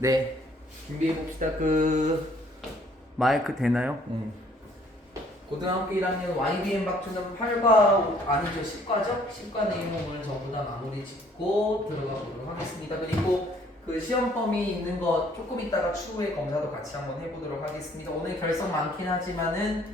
네, 준비해 봅시다. 마이크 되나요? 고등학교 1학년 YBM 박주는 8과 아니죠 10과죠? 10과 내용을 전부 다 마무리 짓고 들어가 보도록 하겠습니다. 그리고 그 시험 범위 있는 거 조금 있다가 추후에 검사도 같이 한번 해보도록 하겠습니다. 오늘 결석 많긴 하지만은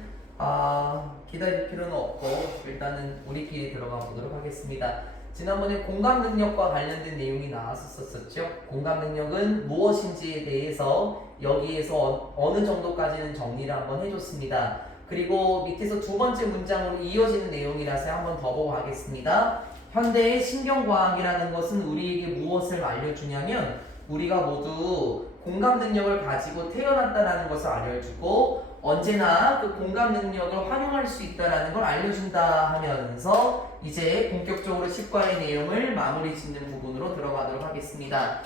기다릴 필요는 없고 일단은 우리끼리 들어가 보도록 하겠습니다. 지난번에 공감 능력과 관련된 내용이 나왔었죠. 공감 능력은 무엇인지에 대해서 여기에서 어느 정도까지는 정리를 한번 해줬습니다. 그리고 밑에서 두 번째 문장으로 이어지는 내용이라서 한번 더 보고 가겠습니다. 현대의 신경과학이라는 것은 우리에게 무엇을 알려주냐면 우리가 모두 공감 능력을 가지고 태어났다는 것을 알려주고 언제나 그 공감 능력을 활용할 수 있다는 걸 알려준다 하면서 이제 본격적으로 10과의 내용을 마무리 짓는 부분으로 들어가도록 하겠습니다.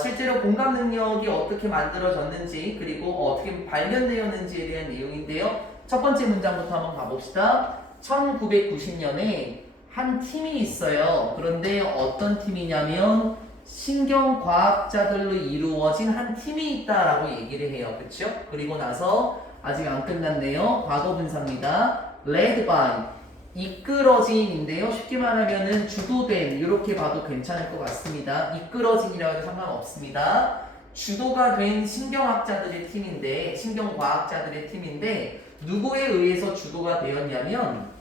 실제로 공감 능력이 어떻게 만들어졌는지 그리고 어떻게 발견되었는지에 대한 내용인데요. 첫 번째 문장부터 한번 가봅시다. 1990년에 한 팀이 있어요. 그런데 어떤 팀이냐면 신경과학자들로 이루어진 한 팀이 있다라고 얘기를 해요. 그렇죠? 그리고 나서 아직 안 끝났네요. 과거 분사입니다. led by 이끌어진인데요. 쉽게 말하면은 주도된 이렇게 봐도 괜찮을 것 같습니다. 이끌어진이라고 해도 상관없습니다. 주도가 된 신경학자들의 팀인데 신경과학자들의 팀인데 누구에 의해서 주도가 되었냐면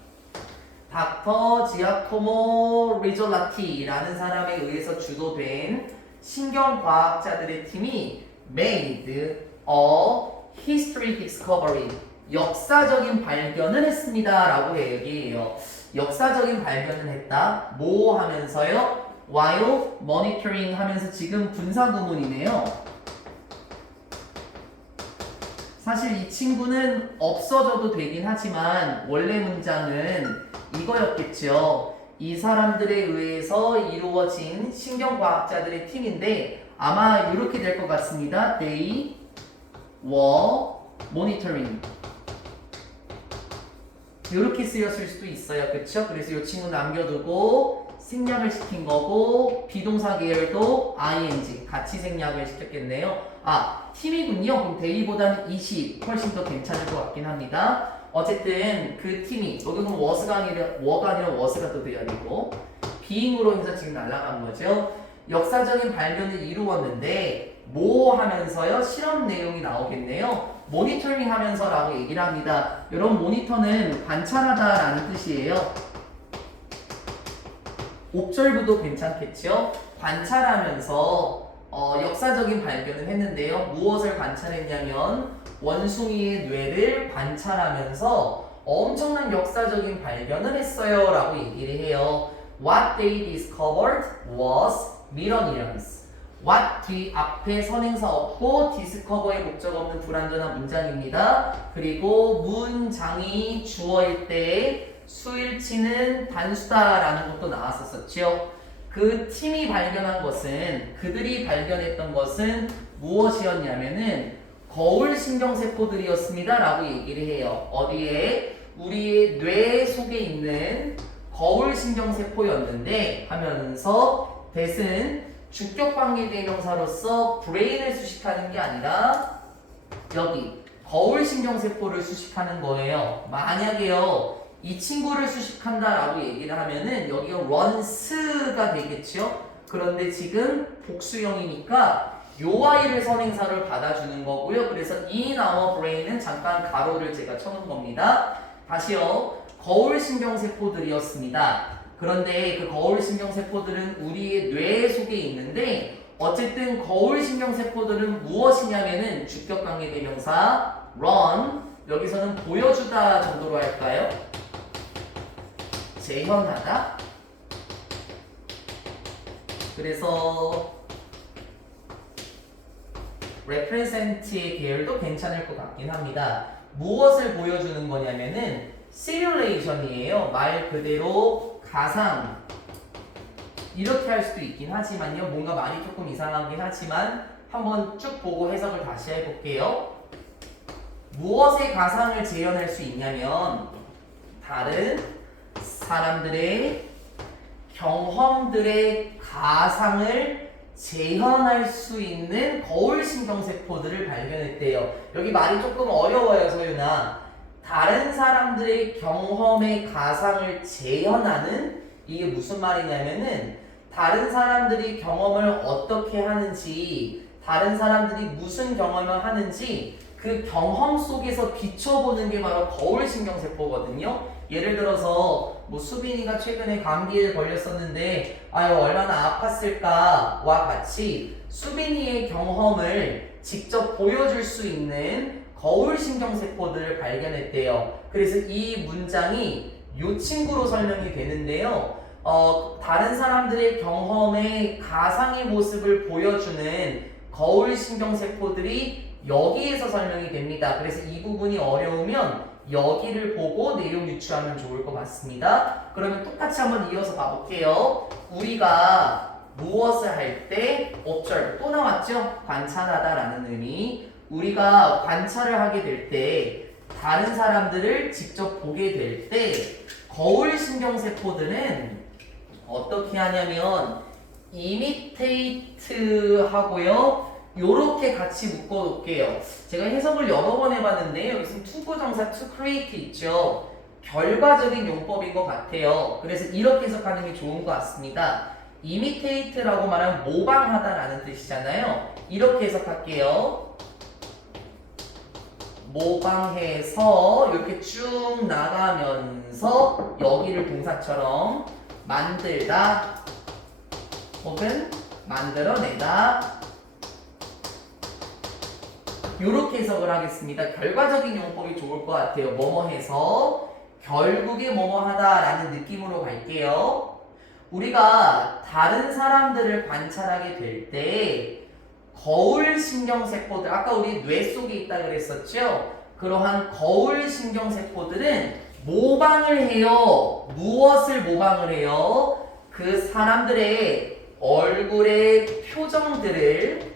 닥터 지아코모 리졸라티라는 사람에 의해서 주도된 신경과학자들의 팀이 made a history discovery 역사적인 발견을 했습니다 라고 얘기해요. 역사적인 발견을 했다. 뭐 하면서요? while monitoring 하면서 지금 분사구문이네요. 사실 이 친구는 없어져도 되긴 하지만 원래 문장은 이거였겠죠. 이 사람들에 의해서 이루어진 신경과학자들의 팀인데 아마 이렇게 될 것 같습니다. They were monitoring 이렇게 쓰였을 수도 있어요. 그쵸? 그래서 이 친구 남겨두고 생략을 시킨 거고 비동사 계열도 ing 같이 생략을 시켰겠네요. 팀이군요. 그럼 데이보다는 20 훨씬 더 괜찮을 것 같긴 합니다. 어쨌든 그 팀이 여기 그럼 was가 아니라 was가 또 돼야 되고 being으로 해서 지금 날아간 거죠. 역사적인 발견을 이루었는데 뭐 하면서요? 실험 내용이 나오겠네요. 모니터링 하면서 라고 얘기를 합니다. 여러분 모니터는 관찰하다 라는 뜻이에요. 옥절부도 괜찮겠죠? 관찰하면서 역사적인 발견을 했는데요. 무엇을 관찰했냐면 원숭이의 뇌를 관찰하면서 엄청난 역사적인 발견을 했어요 라고 얘기를 해요. What they discovered was mirror neurons. What 뒤 앞에 선행사 없고 discover의 목적 없는 불완전한 문장입니다. 그리고 문장이 주어일 때 수일치는 단수다라는 것도 나왔었죠. 그 팀이 발견한 것은 그들이 발견했던 것은 무엇이었냐면은 거울 신경세포들이었습니다 라고 얘기를 해요. 어디에? 우리의 뇌 속에 있는 거울 신경세포였는데 하면서 that은 주격관계 대명사로서 브레인을 수식하는 게 아니라 여기 거울 신경세포를 수식하는 거예요. 만약에요 이 친구를 수식한다라고 얘기를 하면은 여기가 runs가 되겠죠. 그런데 지금 복수형이니까 요 아이를 선행사를 받아주는 거고요. 그래서 in our brain은 잠깐 가로를 제가 쳐놓은 겁니다. 다시요. 거울 신경세포들이었습니다. 그런데 그 거울 신경세포들은 우리의 뇌 속에 있는데 어쨌든 거울 신경세포들은 무엇이냐면은 주격관계 대명사 run 여기서는 보여주다 정도로 할까요? 재현하다. 그래서 represent의 계열도 괜찮을 것 같긴 합니다. 무엇을 보여주는 거냐면은 simulation이에요. 말 그대로 가상. 이렇게 할 수도 있긴 하지만요. 뭔가 말이 조금 이상하긴 하지만 한번 쭉 보고 해석을 다시 해볼게요. 무엇의 가상을 재현할 수 있냐면 다른 사람들의 경험들의 가상을 재현할 수 있는 거울신경세포들을 발견했대요. 여기 말이 조금 어려워요, 소윤아. 다른 사람들의 경험의 가상을 재현하는, 이게 무슨 말이냐면은 다른 사람들이 경험을 어떻게 하는지, 다른 사람들이 무슨 경험을 하는지 그 경험 속에서 비춰보는 게 바로 거울신경세포거든요. 예를 들어서 뭐 수빈이가 최근에 감기에 걸렸었는데 아유 얼마나 아팠을까와 같이 수빈이의 경험을 직접 보여줄 수 있는 거울신경세포들을 발견했대요. 그래서 이 문장이 이 친구로 설명이 되는데요. 다른 사람들의 경험의 가상의 모습을 보여주는 거울신경세포들이 여기에서 설명이 됩니다. 그래서 이 부분이 어려우면 여기를 보고 내용 유추하면 좋을 것 같습니다. 그러면 똑같이 한번 이어서 봐볼게요. 우리가 무엇을 할 때 observe 또 나왔죠? 관찰하다라는 의미. 우리가 관찰을 하게 될 때 다른 사람들을 직접 보게 될 때 거울신경세포들은 어떻게 하냐면 imitate 하고요. 요렇게 같이 묶어 놓을게요. 제가 해석을 여러 번 해봤는데 여기서 투부정사 to create 있죠. 결과적인 용법인 것 같아요. 그래서 이렇게 해석하는 게 좋은 것 같습니다. imitate라고 말하면 모방하다라는 뜻이잖아요. 이렇게 해석할게요. 모방해서 이렇게 쭉 나가면서 여기를 동사처럼 만들다 혹은 만들어내다 이렇게 해석을 하겠습니다. 결과적인 용법이 좋을 것 같아요. 뭐뭐 해서 결국에 뭐뭐 하다라는 느낌으로 갈게요. 우리가 다른 사람들을 관찰하게 될 때 거울신경세포들, 아까 우리 뇌 속에 있다 그랬었죠? 그러한 거울신경세포들은 모방을 해요. 무엇을 모방을 해요? 그 사람들의 얼굴의 표정들을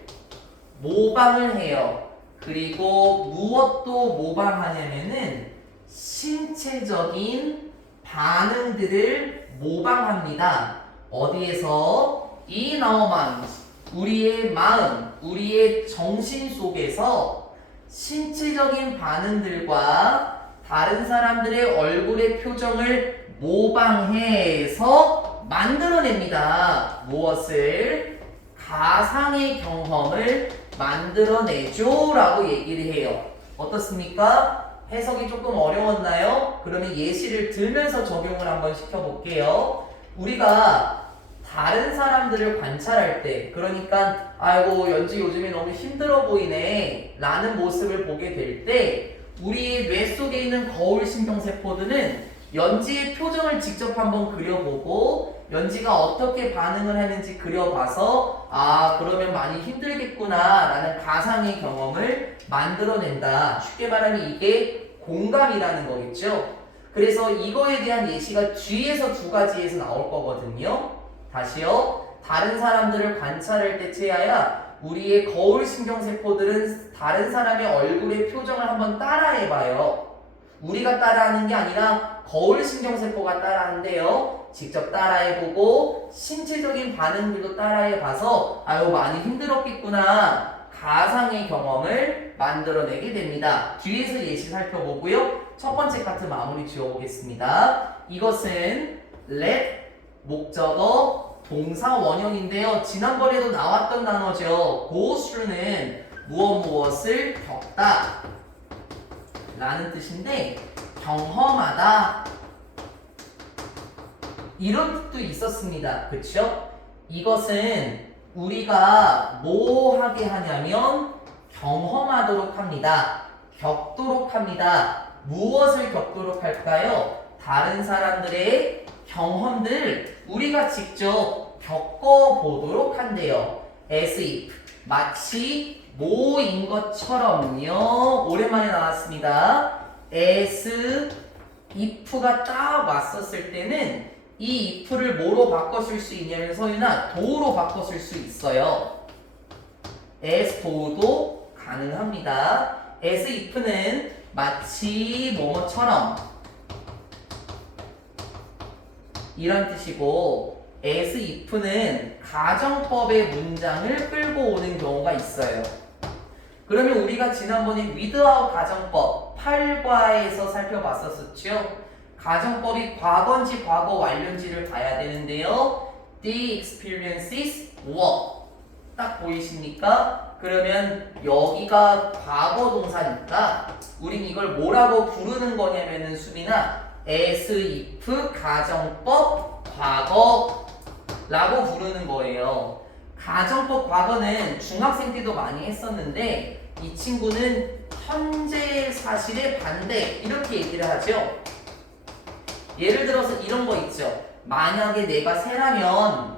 모방을 해요. 그리고 무엇도 모방하냐면은 신체적인 반응들을 모방합니다. 어디에서? In our minds. 우리의 마음, 우리의 정신 속에서 신체적인 반응들과 다른 사람들의 얼굴의 표정을 모방해서 만들어냅니다. 무엇을? 가상의 경험을 만들어내죠 라고 얘기를 해요. 어떻습니까? 해석이 조금 어려웠나요? 그러면 예시를 들면서 적용을 한번 시켜볼게요. 우리가 다른 사람들을 관찰할 때, 그러니까 아이고 연지 요즘에 너무 힘들어 보이네 라는 모습을 보게 될 때 우리의 뇌 속에 있는 거울신경세포들은 연지의 표정을 직접 한번 그려보고 연지가 어떻게 반응을 하는지 그려봐서 아 그러면 많이 힘들겠구나 라는 가상의 경험을 만들어낸다. 쉽게 말하면 이게 공감이라는 거겠죠. 그래서 이거에 대한 예시가 뒤에서 두 가지에서 나올 거거든요. 다시요. 다른 사람들을 관찰할 때 채야야 우리의 거울신경세포들은 다른 사람의 얼굴의 표정을 한번 따라해봐요. 우리가 따라하는 게 아니라 거울신경세포가 따라한대요. 직접 따라해보고 신체적인 반응들도 따라해봐서 아유 많이 힘들었겠구나 가상의 경험을 만들어내게 됩니다. 뒤에서 예시 살펴보고요. 첫 번째 파트 마무리 지어보겠습니다. 이것은 let 목적어 동사 원형인데요. 지난번에도 나왔던 단어죠. go through는 무엇을 겪다 라는 뜻인데 경험하다 이런 뜻도 있었습니다. 그쵸? 이것은 우리가 뭐 하게 하냐면 경험하도록 합니다. 겪도록 합니다. 무엇을 겪도록 할까요? 다른 사람들의 경험들 우리가 직접 겪어보도록 한대요. as if 마치 뭐인 것처럼요. 오랜만에 나왔습니다. as if가 딱 왔었을 때는 이 if를 뭐로 바꿔 쓸 수 있냐면 서윤아 do로 바꿔 쓸 수 있어요. as do도 가능합니다. as if는 마치 뭐뭐처럼 이런 뜻이고 as if는 가정법의 문장을 끌고 오는 경우가 있어요. 그러면 우리가 지난번에 without 가정법 8과에서 살펴봤었죠. 가정법이 과거인지 과거 완료인지를 봐야 되는데요. The experiences were. 딱 보이십니까? 그러면 여기가 과거 동사니까 우린 이걸 뭐라고 부르는 거냐면은 수빈아 as if 가정법 과거라고 부르는 거예요. 가정법 과거는 중학생 때도 많이 했었는데 이 친구는 현재 사실의 반대 이렇게 얘기를 하죠. 예를 들어서 이런 거 있죠. 만약에 내가 새라면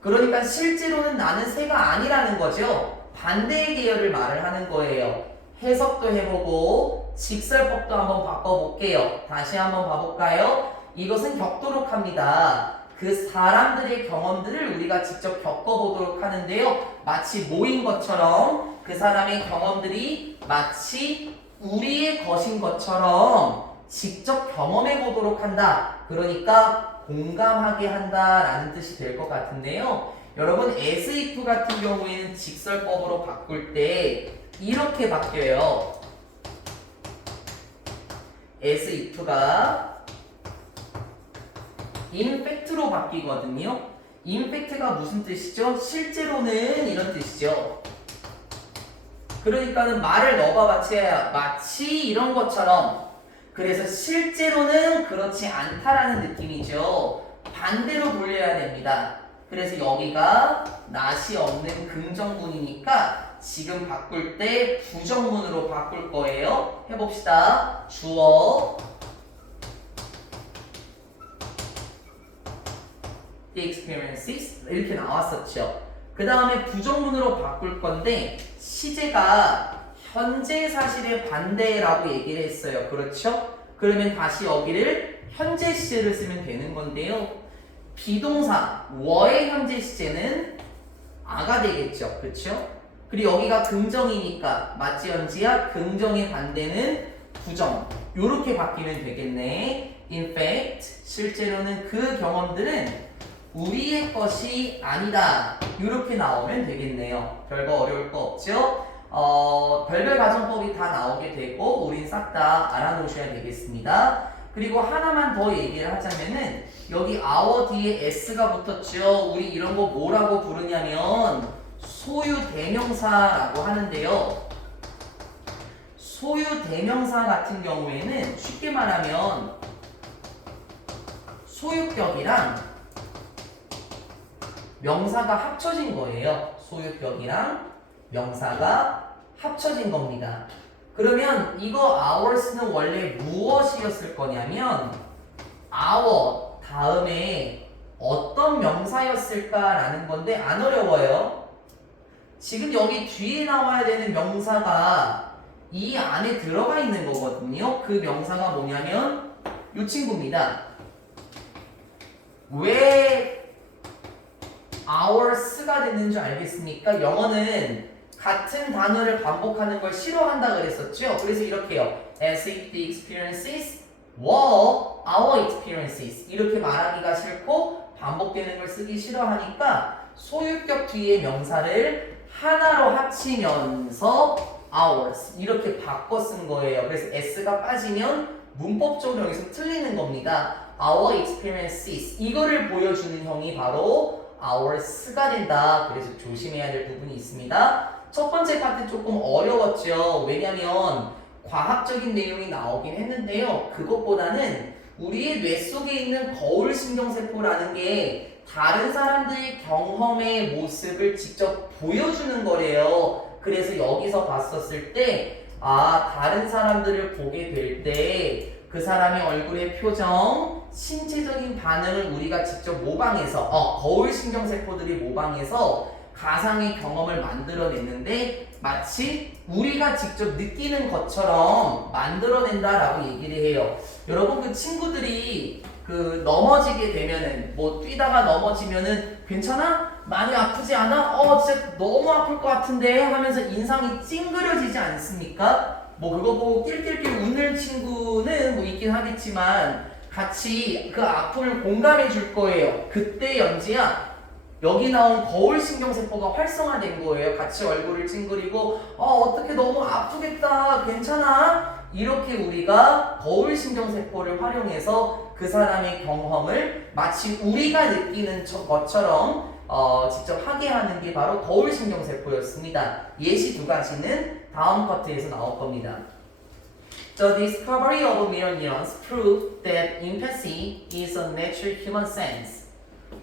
그러니까 실제로는 나는 새가 아니라는 거죠. 반대의 계열을 말을 하는 거예요. 해석도 해보고 직설법도 한번 바꿔볼게요. 다시 한번 봐볼까요? 이것은 겪도록 합니다. 그 사람들의 경험들을 우리가 직접 겪어보도록 하는데요. 마치 모인 것처럼 그 사람의 경험들이 마치 우리의 것인 것처럼 직접 경험해 보도록 한다. 그러니까 공감하게 한다라는 뜻이 될 것 같은데요. 여러분 as if 같은 경우에는 직설법으로 바꿀 때 이렇게 바뀌어요. as if가 in fact로 바뀌거든요. in fact가 무슨 뜻이죠? 실제로는 이런 뜻이죠. 그러니까는 말을 넣어봐 마치 이런 것처럼 그래서 실제로는 그렇지 않다라는 느낌이죠. 반대로 돌려야 됩니다. 그래서 여기가 not이 없는 긍정문이니까 지금 바꿀 때 부정문으로 바꿀 거예요. 해봅시다. 주어 the experiences 이렇게 나왔었죠. 그 다음에 부정문으로 바꿀 건데 시제가 현재 사실의 반대라고 얘기를 했어요. 그렇죠? 그러면 다시 여기를 현재 시제를 쓰면 되는 건데요. 비동사 were의 현재 시제는 a가 되겠죠. 그렇죠? 그리고 여기가 긍정이니까 맞지 연지야? 긍정의 반대는 부정. 요렇게 바뀌면 되겠네. In fact, 실제로는 그 경험들은 우리의 것이 아니다. 이렇게 나오면 되겠네요. 별거 어려울 거 없죠? 별별 가정법이 다 나오게 되고 우린 싹 다 알아놓으셔야 되겠습니다. 그리고 하나만 더 얘기를 하자면은 여기 our 뒤에 s가 붙었죠. 우리 이런 거 뭐라고 부르냐면 소유 대명사라고 하는데요. 소유 대명사 같은 경우에는 쉽게 말하면 소유격이랑 명사가 합쳐진 거예요. 소유격이랑 명사가 합쳐진 겁니다. 그러면 이거 ours는 원래 무엇이었을 거냐면 our 다음에 어떤 명사였을까라는 건데 안 어려워요. 지금 여기 뒤에 나와야 되는 명사가 이 안에 들어가 있는 거거든요. 그 명사가 뭐냐면 이 친구입니다. 왜 ours가 됐는 줄 알겠습니까? 영어는 같은 단어를 반복하는 걸 싫어한다 그랬었죠? 그래서 이렇게 해요. As if the experiences were our experiences. 이렇게 말하기가 싫고 반복되는 걸 쓰기 싫어하니까 소유격 뒤에 명사를 하나로 합치면서 ours 이렇게 바꿔 쓴 거예요. 그래서 s가 빠지면 문법적으로 여기서 틀리는 겁니다. Our experiences 이거를 보여주는 형이 바로 ours가 된다. 그래서 조심해야 될 부분이 있습니다. 첫 번째 파트 조금 어려웠죠. 왜냐면 과학적인 내용이 나오긴 했는데요. 그것보다는 우리의 뇌 속에 있는 거울 신경세포라는 게 다른 사람들의 경험의 모습을 직접 보여주는 거래요. 그래서 여기서 봤었을 때 다른 사람들을 보게 될 때 그 사람의 얼굴의 표정, 신체적인 반응을 우리가 직접 모방해서 거울 신경세포들이 모방해서 가상의 경험을 만들어냈는데 마치 우리가 직접 느끼는 것처럼 만들어낸다라고 얘기를 해요. 여러분 그 친구들이 넘어지게 되면은 뭐 뛰다가 넘어지면은 괜찮아? 많이 아프지 않아? 진짜 너무 아플 것 같은데 하면서 인상이 찡그려지지 않습니까? 뭐 그거 보고 낄낄낄 웃는 친구는 뭐 있긴 하겠지만 같이 그 아픔을 공감해 줄 거예요. 그때 연지야 여기 나온 거울 신경세포가 활성화된 거예요. 같이 얼굴을 찡그리고 어떻게 너무 아프겠다 괜찮아? 이렇게 우리가 거울 신경세포를 활용해서 그 사람의 경험을 마치 우리가 느끼는 것처럼 직접 하게 하는 게 바로 거울 신경세포였습니다. 예시 두 가지는 다음 파트에서 나올 겁니다. The discovery of mirror neurons proved that empathy is a natural human sense.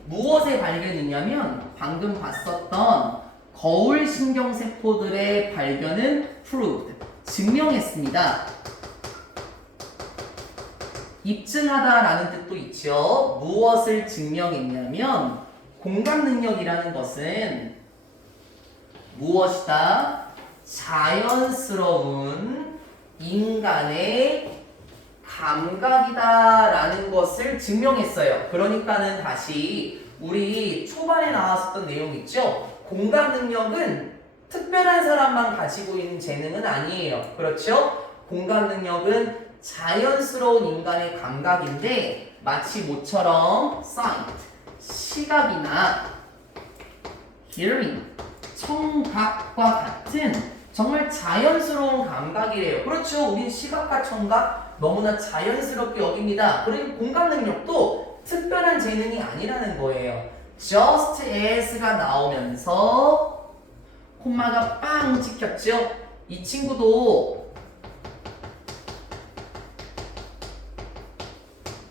무엇의 발견이냐면 방금 봤었던 거울 신경세포들의 발견은 proved, 증명했습니다. 입증하다라는 뜻도 있죠. 무엇을 증명했냐면 공감 능력이라는 것은 무엇이다? 자연스러운 인간의 감각이다라는 것을 증명했어요. 그러니까는 다시 우리 초반에 나왔었던 내용 있죠? 공감 능력은 특별한 사람만 가지고 있는 재능은 아니에요. 그렇죠? 공감 능력은 자연스러운 인간의 감각인데 마치 뭐처럼 sight, 시각이나 hearing, 청각과 같은 정말 자연스러운 감각이래요. 그렇죠? 우린 시각과 청각 너무나 자연스럽게 여깁니다. 그리고 공감 능력도 특별한 재능이 아니라는 거예요. just as가 나오면서 콤마가 빵 찍혔죠? 이 친구도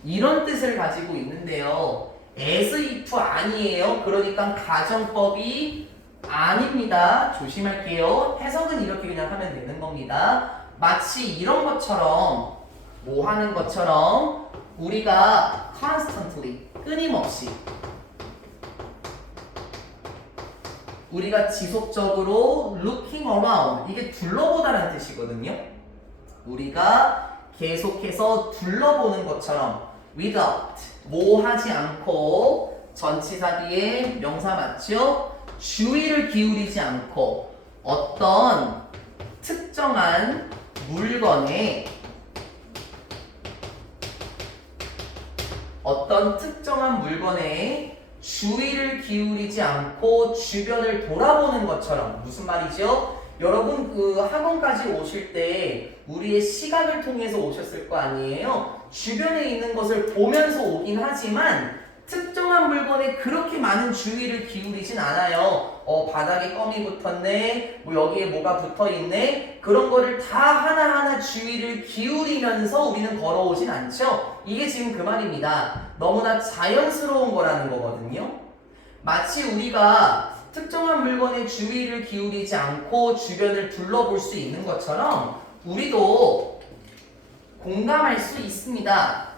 이런 뜻을 가지고 있는데요. as if 아니에요. 그러니까 가정법이 아닙니다. 조심할게요. 해석은 이렇게 그냥 하면 되는 겁니다. 마치 이런 것처럼 뭐 하는 것처럼 우리가 constantly 끊임없이 우리가 지속적으로 looking around 이게 둘러보다라는 뜻이거든요. 우리가 계속해서 둘러보는 것처럼 without 뭐 하지 않고 전치사 뒤에 명사 맞죠? 주의를 기울이지 않고 어떤 특정한 물건에 주의를 기울이지 않고 주변을 돌아보는 것처럼 무슨 말이죠? 여러분 그 학원까지 오실 때 우리의 시각을 통해서 오셨을 거 아니에요? 주변에 있는 것을 보면서 오긴 하지만 특정한 물건에 그렇게 많은 주의를 기울이진 않아요. 바닥에 껌이 붙었네, 뭐 여기에 뭐가 붙어있네, 그런 거를 다 하나하나 주의를 기울이면서 우리는 걸어오진 않죠? 이게 지금 그 말입니다. 너무나 자연스러운 거라는 거거든요. 마치 우리가 특정한 물건에 주의를 기울이지 않고 주변을 둘러볼 수 있는 것처럼 우리도 공감할 수 있습니다.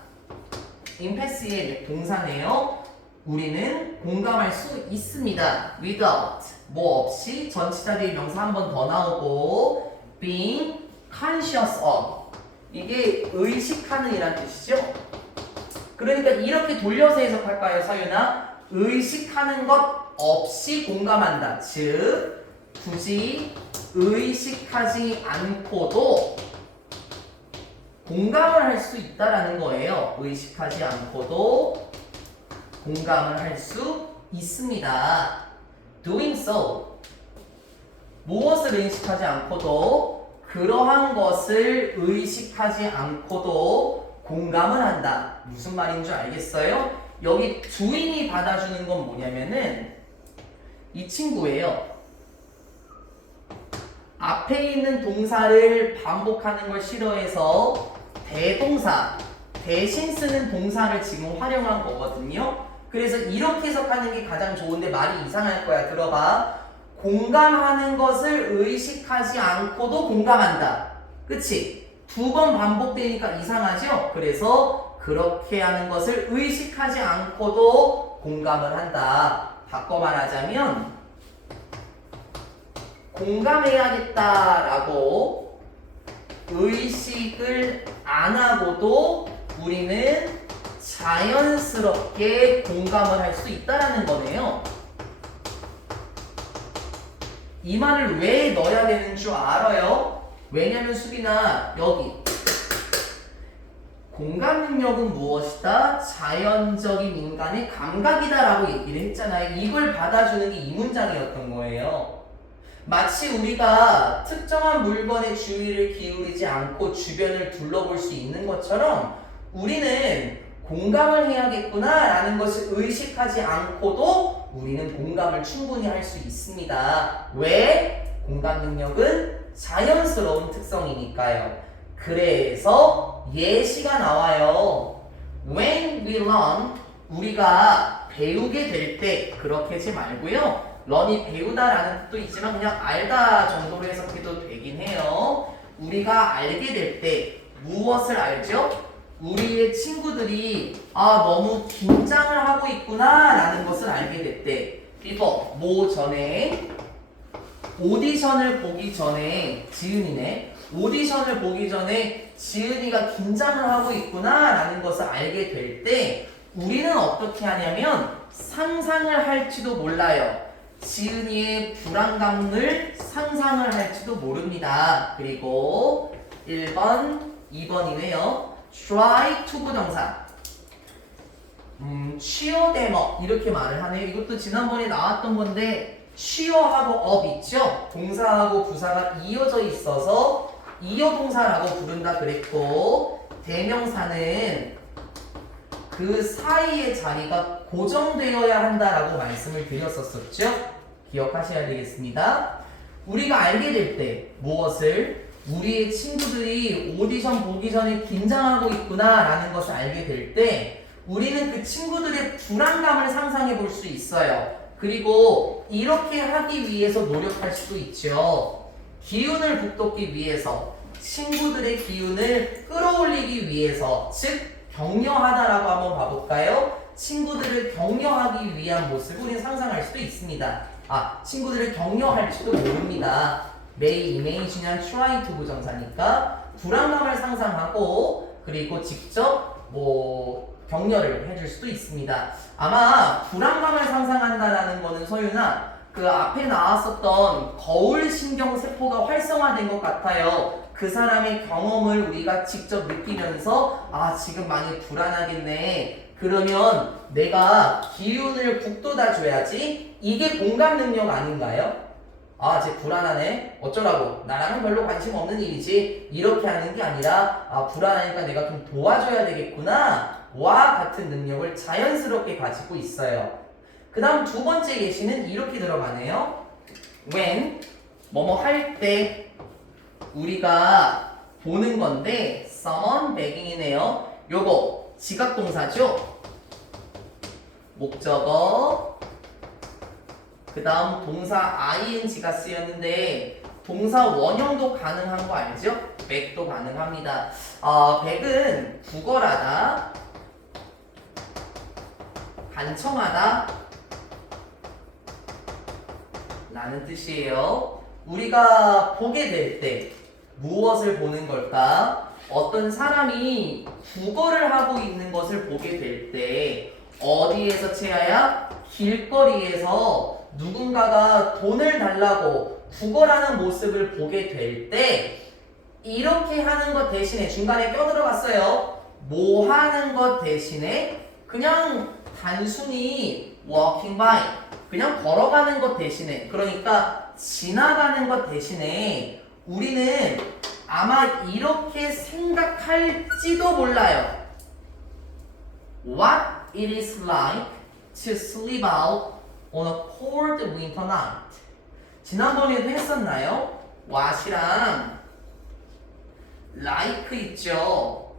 임패스의 동사네요. 우리는 공감할 수 있습니다. without 뭐 없이 전치사 뒤에 명사 한 번 더 나오고 being conscious of 이게 의식하는 이란 뜻이죠. 그러니까 이렇게 돌려서 해석할까요, 서윤아? 의식하는 것 없이 공감한다. 즉 굳이 의식하지 않고도 공감을 할 수 있다라는 거예요. 의식하지 않고도 공감을 할 수 있습니다. Doing so 무엇을 의식하지 않고도 그러한 것을 의식하지 않고도 공감을 한다. 무슨 말인 줄 알겠어요? 여기 doing이 받아주는 건 뭐냐면은 이 친구예요. 앞에 있는 동사를 반복하는 걸 싫어해서 대동사, 대신 쓰는 동사를 지금 활용한 거거든요. 그래서 이렇게 해석하는 게 가장 좋은데 말이 이상할 거야. 들어봐. 공감하는 것을 의식하지 않고도 공감한다. 그치? 두 번 반복되니까 이상하죠? 그래서 그렇게 하는 것을 의식하지 않고도 공감을 한다. 바꿔 말하자면 공감해야겠다라고 의식을 안 하고도 우리는 자연스럽게 공감을 할 수 있다라는 거네요. 이 말을 왜 넣어야 되는 줄 알아요? 왜냐면 수빈아 여기 공감 능력은 무엇이다? 자연적인 인간의 감각이다라고 얘기를 했잖아요. 이걸 받아주는 게 이 문장이었던 거예요. 마치 우리가 특정한 물건에 주의를 기울이지 않고 주변을 둘러볼 수 있는 것처럼 우리는 공감을 해야겠구나라는 것을 의식하지 않고도 우리는 공감을 충분히 할 수 있습니다. 왜? 공감 능력은 자연스러운 특성이니까요. 그래서 예시가 나와요. When we learn, 우리가 배우게 될 때, 그렇게 하지 말고요. learn이 배우다라는 뜻도 있지만 그냥 알다 정도로 해석해도 되긴 해요. 우리가 알게 될 때 무엇을 알죠? 우리의 친구들이 너무 긴장을 하고 있구나 라는 것을 알게 됐대. before, 뭐 전에 오디션을 보기 전에 지은이네. 오디션을 보기 전에 지은이가 긴장을 하고 있구나 라는 것을 알게 될 때 우리는 어떻게 하냐면 상상을 할지도 몰라요. 지은이의 불안감을 상상을 할지도 모릅니다. 그리고 1번, 2번이네요. try to 부정사. 취어대머 이렇게 말을 하네요. 이것도 지난번에 나왔던 건데 취어하고 업 있죠? 동사하고 부사가 이어져 있어서 이어동사라고 부른다 그랬고 대명사는 그 사이의 자리가 고정되어야 한다라고 말씀을 드렸었죠? 기억하셔야 되겠습니다. 우리가 알게 될 때 무엇을? 우리의 친구들이 오디션 보기 전에 긴장하고 있구나 라는 것을 알게 될 때 우리는 그 친구들의 불안감을 상상해 볼 수 있어요. 그리고 이렇게 하기 위해서 노력할 수도 있죠. 기운을 북돋기 위해서, 친구들의 기운을 끌어올리기 위해서, 즉 격려하다라고 한번 봐볼까요? 친구들을 격려하기 위한 모습을 우리는 상상할 수도 있습니다. 친구들을 격려할지도 모릅니다. may, imagine한 try to 부정사니까 불안감을 상상하고 그리고 직접 격려를 해줄 수도 있습니다. 아마 불안감을 상상한다라는 거는 소윤아 그 앞에 나왔었던 거울 신경 세포가 활성화된 것 같아요. 그 사람의 경험을 우리가 직접 느끼면서 지금 많이 불안하겠네. 그러면 내가 기운을 북돋아 줘야지. 이게 공감 능력 아닌가요? 쟤 불안하네. 어쩌라고? 나랑은 별로 관심 없는 일이지. 이렇게 하는 게 아니라 불안하니까 내가 좀 도와줘야 되겠구나. 와 같은 능력을 자연스럽게 가지고 있어요. 그 다음 두 번째 예시는 이렇게 들어가네요. when 뭐뭐 할 때 우리가 보는 건데 someone begging이네요. 요거 지각동사죠. 목적어 그 다음 동사 ing가 쓰였는데 동사 원형도 가능한 거 알죠? beg도 가능합니다. beg은 구걸하다, 간청하다 라는 뜻이에요. 우리가 보게 될 때 무엇을 보는 걸까? 어떤 사람이 구걸을 하고 있는 것을 보게 될 때 어디에서 채아야? 길거리에서 누군가가 돈을 달라고 구걸하는 모습을 보게 될 때 이렇게 하는 것 대신에 중간에 껴들어갔어요. 뭐 하는 것 대신에 그냥 단순히 walking by 그냥 걸어가는 것 대신에 그러니까 지나가는 것 대신에 우리는 아마 이렇게 생각할지도 몰라요. What it is like to sleep out on a cold winter night. 지난번에도 했었나요? what이랑 like 있죠.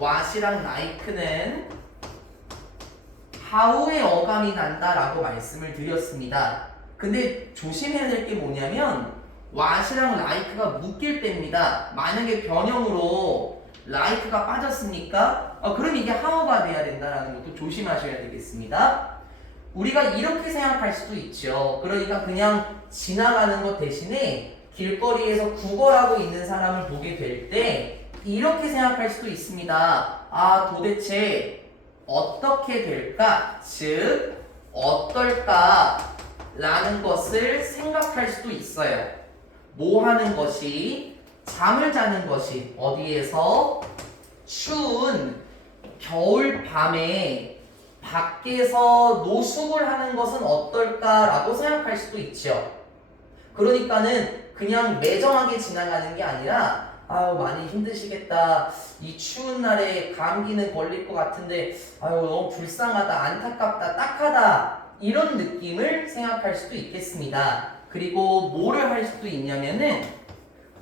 what이랑 like는 how의 어감이 난다라고 말씀을 드렸습니다. 근데 조심해야 될 게 뭐냐면 what이랑 like가 묶일 때입니다. 만약에 변형으로 like가 빠졌으니까 그럼 이게 how가 돼야 된다는 것도 조심하셔야 되겠습니다. 우리가 이렇게 생각할 수도 있죠. 그러니까 그냥 지나가는 것 대신에 길거리에서 구걸하고 있는 사람을 보게 될 때 이렇게 생각할 수도 있습니다. 도대체 어떻게 될까? 즉 어떨까? 라는 것을 생각할 수도 있어요. 뭐 하는 것이? 잠을 자는 것이 어디에서? 추운 겨울 밤에 밖에서 노숙을 하는 것은 어떨까라고 생각할 수도 있죠. 그러니까는 그냥 매정하게 지나가는 게 아니라 아유 많이 힘드시겠다. 이 추운 날에 감기는 걸릴 것 같은데 아유 너무 불쌍하다, 안타깝다, 딱하다 이런 느낌을 생각할 수도 있겠습니다. 그리고 뭐를 할 수도 있냐면은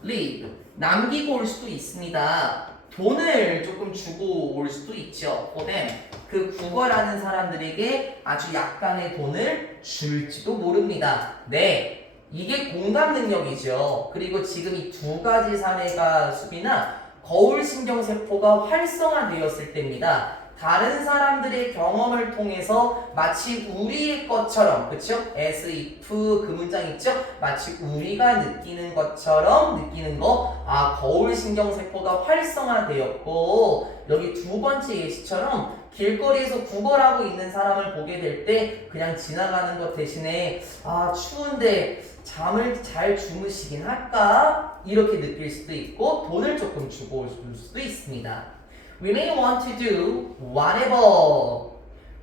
leave 남기고 올 수도 있습니다. 돈을 조금 주고 올 수도 있죠. for them 그 국어라는 사람들에게 아주 약간의 돈을 줄지도 모릅니다. 네. 이게 공감 능력이죠. 그리고 지금 이 두 가지 사례가 수빈아 거울 신경세포가 활성화되었을 때입니다. 다른 사람들의 경험을 통해서 마치 우리의 것처럼, 그쵸? as if 그 문장 있죠? 마치 우리가 느끼는 것처럼 느끼는 거. 아, 거울 신경세포가 활성화되었고 여기 두 번째 예시처럼 길거리에서 구걸하고 있는 사람을 보게 될 때 그냥 지나가는 것 대신에 아 추운데 잠을 잘 주무시긴 할까? 이렇게 느낄 수도 있고 돈을 조금 주고 올 수도 있습니다. We may want to do whatever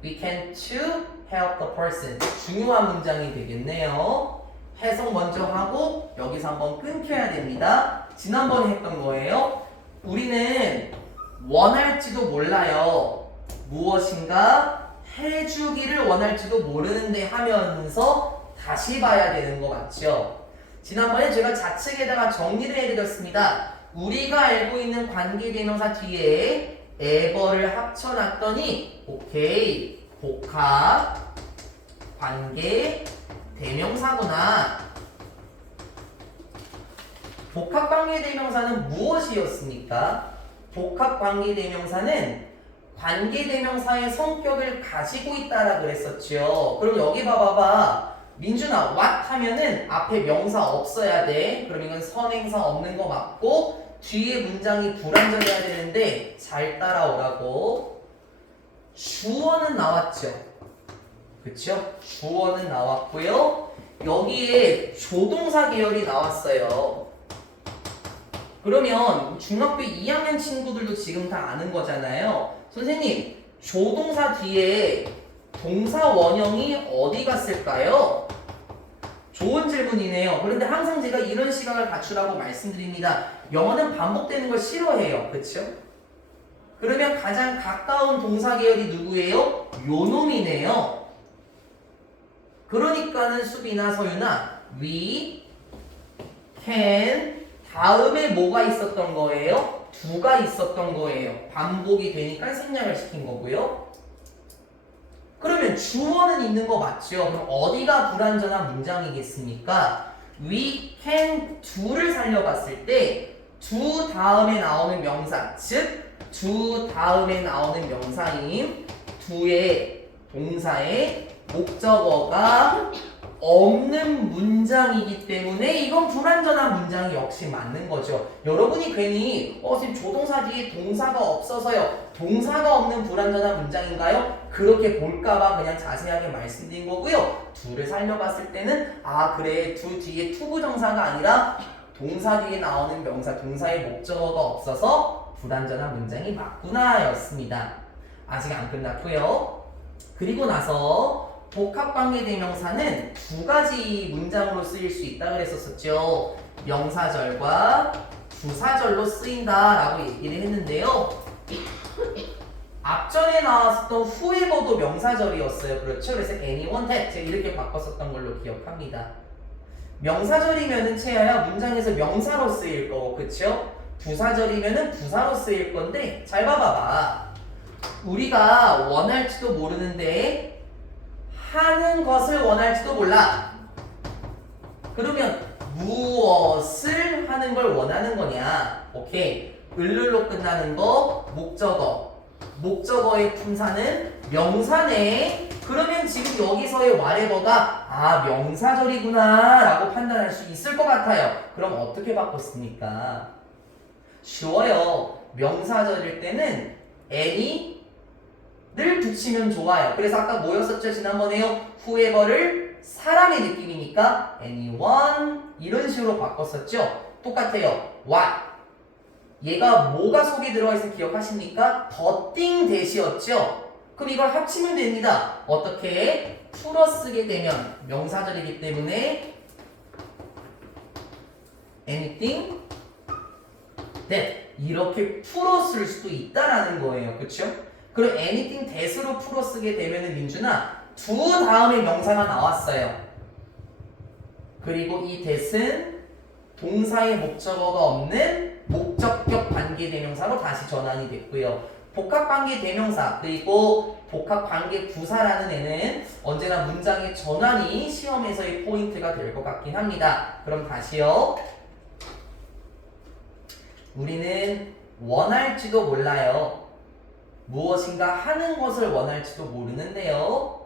we can to help the person. 중요한 문장이 되겠네요. 해석 먼저 하고 여기서 한번 끊겨야 됩니다. 지난번에 했던 거예요. 우리는 원할지도 몰라요. 무엇인가 해주기를 원할지도 모르는데 하면서 다시 봐야 되는 것 같죠. 지난번에 제가 좌측에다가 정리를 해드렸습니다. 우리가 알고 있는 관계대명사 뒤에 ever를 합쳐놨더니 오케이 복합 관계대명사구나. 복합 관계대명사는 무엇이었습니까? 복합 관계대명사는 관계대명사의 성격을 가지고 있다라 그랬었죠. 그럼 여기 봐봐봐. 민준아, what 하면은 앞에 명사 없어야 돼. 그럼 이건 선행사 없는 거 맞고 뒤에 문장이 불완전해야 되는데 잘 따라오라고. 주어는 나왔죠. 그쵸? 주어는 나왔고요. 여기에 조동사 계열이 나왔어요. 그러면 중학교 2학년 친구들도 지금 다 아는 거잖아요. 선생님, 조동사 뒤에 동사 원형이 어디 갔을까요? 좋은 질문이네요. 그런데 항상 제가 이런 시각을 갖추라고 말씀드립니다. 영어는 반복되는 걸 싫어해요. 그쵸? 그러면 가장 가까운 동사 계열이 누구예요? 요놈이네요. 그러니까는 수빈아, 서윤아, we can 다음에 뭐가 있었던 거예요? 두가 있었던 거예요. 반복이 되니까 생략을 시킨 거고요. 그러면 주어는 있는 거 맞죠? 그럼 어디가 불완전한 문장이겠습니까? We can do를 살려봤을 때 do 다음에 나오는 명사, 즉 do 다음에 나오는 명사인 do의 동사의 목적어가 없는 문장이기 때문에 이건 불완전한 문장이 역시 맞는 거죠. 여러분이 괜히 선생님 조동사 뒤에 동사가 없어서요. 동사가 없는 불완전한 문장인가요? 그렇게 볼까봐 그냥 자세하게 말씀드린 거고요. 두를 살려봤을 때는 아 그래 두 뒤에 투부정사가 아니라 동사 뒤에 나오는 명사 동사의 목적어가 없어서 불완전한 문장이 맞구나 였습니다. 아직 안 끝났고요. 그리고 나서 복합관계대명사는 두 가지 문장으로 쓰일 수 있다 그랬었죠. 명사절과 부사절로 쓰인다라고 얘기를 했는데요. 앞전에 나왔었던 whoever도 명사절이었어요. 그렇죠? 그래서 anyone that 제가 이렇게 바꿨었던 걸로 기억합니다. 명사절이면은 채아야 문장에서 명사로 쓰일 거고, 그쵸? 부사절이면은 부사로 쓰일 건데 잘 봐봐봐. 우리가 원할지도 모르는데 하는 것을 원할지도 몰라. 그러면 무엇을 하는 걸 원하는 거냐? 오케이. 을룰로 끝나는 거 목적어. 목적어의 품사는 명사네. 그러면 지금 여기서의 whatever가 아 명사절이구나 라고 판단할 수 있을 것 같아요. 그럼 어떻게 바꿨습니까? 쉬워요. 명사절일 때는 any를 붙이면 좋아요. 그래서 아까 뭐였었죠? 지난번에요. whoever를 사람의 느낌이니까 anyone 이런 식으로 바꿨었죠. 똑같아요. what 얘가 뭐가 속에 들어가 있어 기억하십니까? 더띵 대시였죠? 그럼 이걸 합치면 됩니다. 어떻게? 풀어 쓰게 되면 명사절이기 때문에 anything that 이렇게 풀어 쓸 수도 있다라는 거예요. 그쵸? 그럼 anything that으로 풀어 쓰게 되면은 민준아 두 다음에 명사가 나왔어요. 그리고 이 that은 동사의 목적어가 없는 목적격 관계대명사로 다시 전환이 됐고요. 복합관계대명사 그리고 복합관계부사라는 애는 언제나 문장의 전환이 시험에서의 포인트가 될 것 같긴 합니다. 그럼 다시요. 우리는 원할지도 몰라요. 무엇인가 하는 것을 원할지도 모르는데요.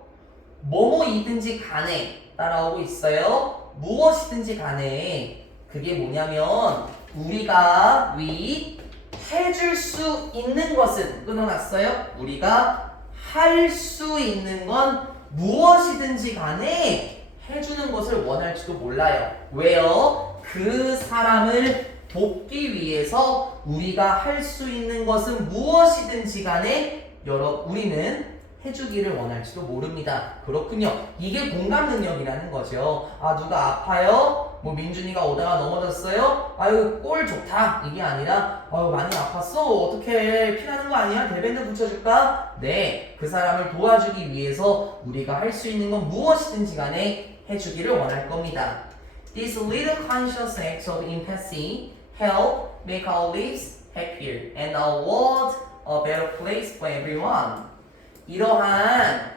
뭐뭐이든지 간에 따라오고 있어요. 무엇이든지 간에 그게 뭐냐면 우리가 해줄 수 있는 것은 끊어놨어요. 우리가 할 수 있는 건 무엇이든지 간에 해주는 것을 원할지도 몰라요. 왜요? 그 사람을 돕기 위해서 우리가 할 수 있는 것은 무엇이든지 간에 우리는 해주기를 원할지도 모릅니다. 그렇군요. 이게 공감 능력이라는 거죠. 아 누가 아파요? 뭐 민준이가 오다가 넘어졌어요? 아유 꼴 좋다 이게 아니라 아유 많이 아팠어? 어떡해 피나는 거 아니야? 대밴드 붙여줄까? 네, 그 사람을 도와주기 위해서 우리가 할 수 있는 건 무엇이든지 간에 해주기를 원할 겁니다. These little conscious acts of empathy help make our lives happier and our world a better place for everyone. 이러한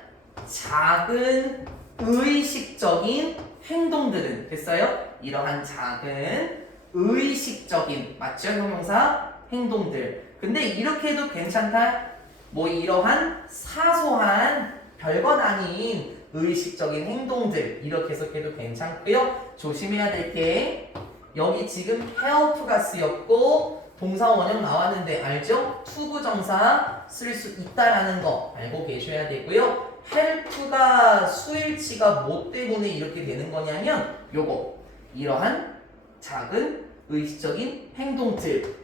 작은 의식적인 행동들은 됐어요? 이러한 작은 의식적인 맞죠? 형용사 행동들. 근데 이렇게 해도 괜찮다? 뭐 이러한 사소한 별것 아닌 의식적인 행동들 이렇게 해석해도 괜찮고요. 조심해야 될 게 여기 지금 help가 쓰였고 동사 원형 나왔는데 알죠? 투부정사 쓸 수 있다라는 거 알고 계셔야 되고요. help가 수일치가 뭐 때문에 이렇게 되는 거냐면 요거 이러한 작은 의식적인 행동들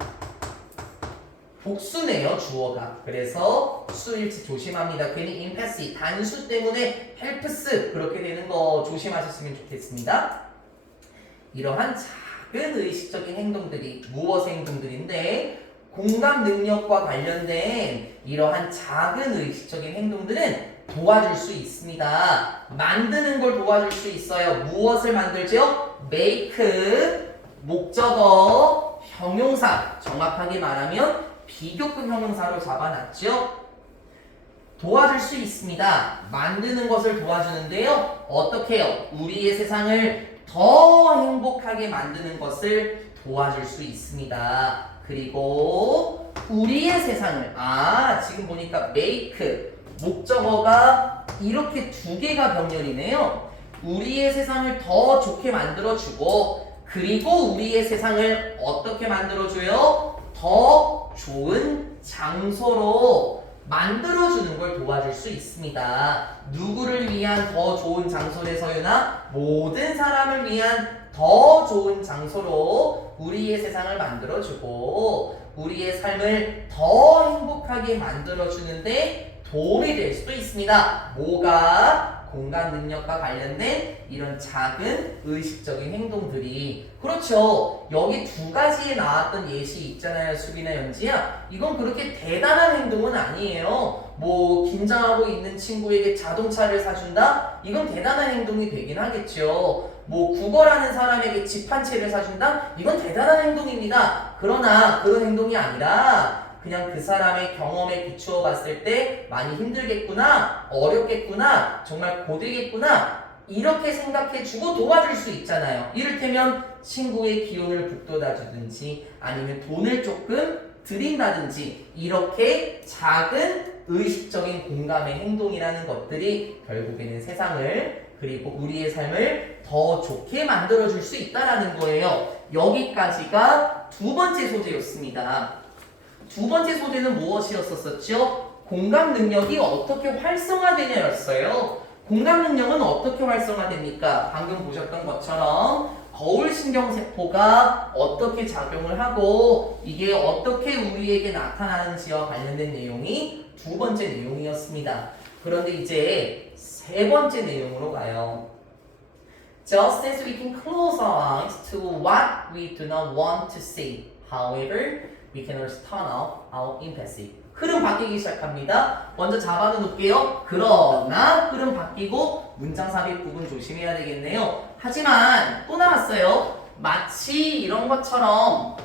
복수네요 주어가. 그래서 수일치 조심합니다. 괜히 impathy 단수 때문에 helps 그렇게 되는 거 조심하셨으면 좋겠습니다. 이러한 작은 의식적인 행동들이 무엇의 행동들인데 공감 능력과 관련된 이러한 작은 의식적인 행동들은 도와줄 수 있습니다. 만드는 걸 도와줄 수 있어요. 무엇을 만들죠? make 목적어 형용사 정확하게 말하면 비교급 형용사로 잡아놨죠. 도와줄 수 있습니다. 만드는 것을 도와주는데요. 어떻게 해요? 우리의 세상을 더 행복하게 만드는 것을 도와줄 수 있습니다. 그리고 우리의 세상을 지금 보니까 make 목적어가 이렇게 두 개가 병렬이네요. 우리의 세상을 더 좋게 만들어주고 그리고 우리의 세상을 어떻게 만들어줘요? 더 좋은 장소로 만들어주는 걸 도와줄 수 있습니다. 누구를 위한 더 좋은 장소에서요나 모든 사람을 위한 더 좋은 장소로 우리의 세상을 만들어주고 우리의 삶을 더 행복하게 만들어주는데 도움이 될 수도 있습니다. 뭐가? 공감 능력과 관련된 이런 작은 의식적인 행동들이 그렇죠. 여기 두 가지에 나왔던 예시 있잖아요. 수빈아 연지야. 이건 그렇게 대단한 행동은 아니에요. 뭐 긴장하고 있는 친구에게 자동차를 사준다? 이건 대단한 행동이 되긴 하겠죠. 뭐 국어라는 사람에게 집 한 채를 사준다? 이건 대단한 행동입니다. 그러나 그런 행동이 아니라 그냥 그 사람의 경험에 비추어 봤을 때 많이 힘들겠구나, 어렵겠구나, 정말 고되겠구나 이렇게 생각해주고 도와줄 수 있잖아요. 이를테면 친구의 기운을 북돋아주든지 아니면 돈을 조금 드린다든지 이렇게 작은 의식적인 공감의 행동이라는 것들이 결국에는 세상을 그리고 우리의 삶을 더 좋게 만들어줄 수 있다는 거예요. 여기까지가 두 번째 소재였습니다. 두 번째 소재는 무엇이었었죠? 공감 능력이 어떻게 활성화되냐였어요. 공감 능력은 어떻게 활성화됩니까? 방금 보셨던 것처럼 거울 신경세포가 어떻게 작용을 하고 이게 어떻게 우리에게 나타나는지와 관련된 내용이 두 번째 내용이었습니다. 그런데 이제 세 번째 내용으로 가요. Just as we can close our eyes to what we do not want to see, however, we can also turn off our impassive. 흐름 바뀌기 시작합니다. 먼저 잡아는 놓을게요. 그러나 흐름 바뀌고 문장 삽입 부분 조심해야 되겠네요. 하지만 또 남았어요. 마치 이런 것처럼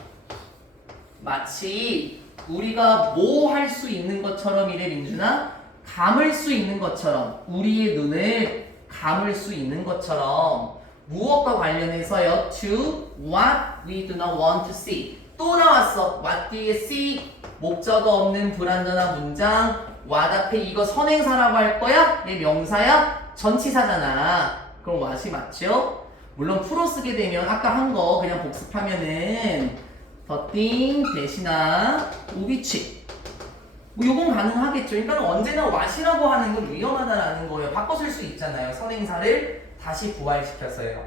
마치 우리가 뭐 할 수 있는 것처럼 이래 민준아 감을 수 있는 것처럼 우리의 눈을 감을 수 있는 것처럼 무엇과 관련해서요? To what we do not want to see. 또 나왔어. What do you see? 목적어 없는 불완전한 문장. what 앞에 이거 선행사라고 할 거야? 얘 명사야? 전치사잖아. 그럼 what이 맞죠? 물론 풀어 쓰게 되면 아까 한 거 그냥 복습하면은 the thing 대신아 which 뭐 요건 가능하겠죠. 그러니까 언제나 what이라고 하는 건 위험하다라는 거예요. 바꿔 쓸 수 있잖아요. 선행사를 다시 부활시켰어요.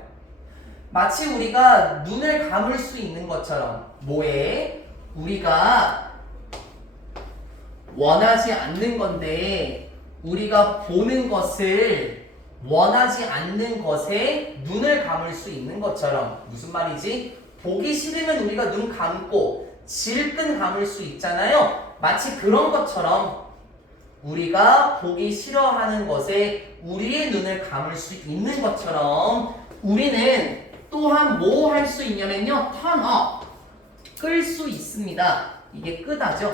마치 우리가 눈을 감을 수 있는 것처럼 뭐에 우리가 원하지 않는 건데 우리가 보는 것을 원하지 않는 것에 눈을 감을 수 있는 것처럼 무슨 말이지? 보기 싫으면 우리가 눈 감고 질끈 감을 수 있잖아요. 마치 그런 것처럼 우리가 보기 싫어하는 것에 우리의 눈을 감을 수 있는 것처럼 우리는 또한 뭐 할 수 있냐면요. turn up 끌 수 있습니다. 이게 끄다죠.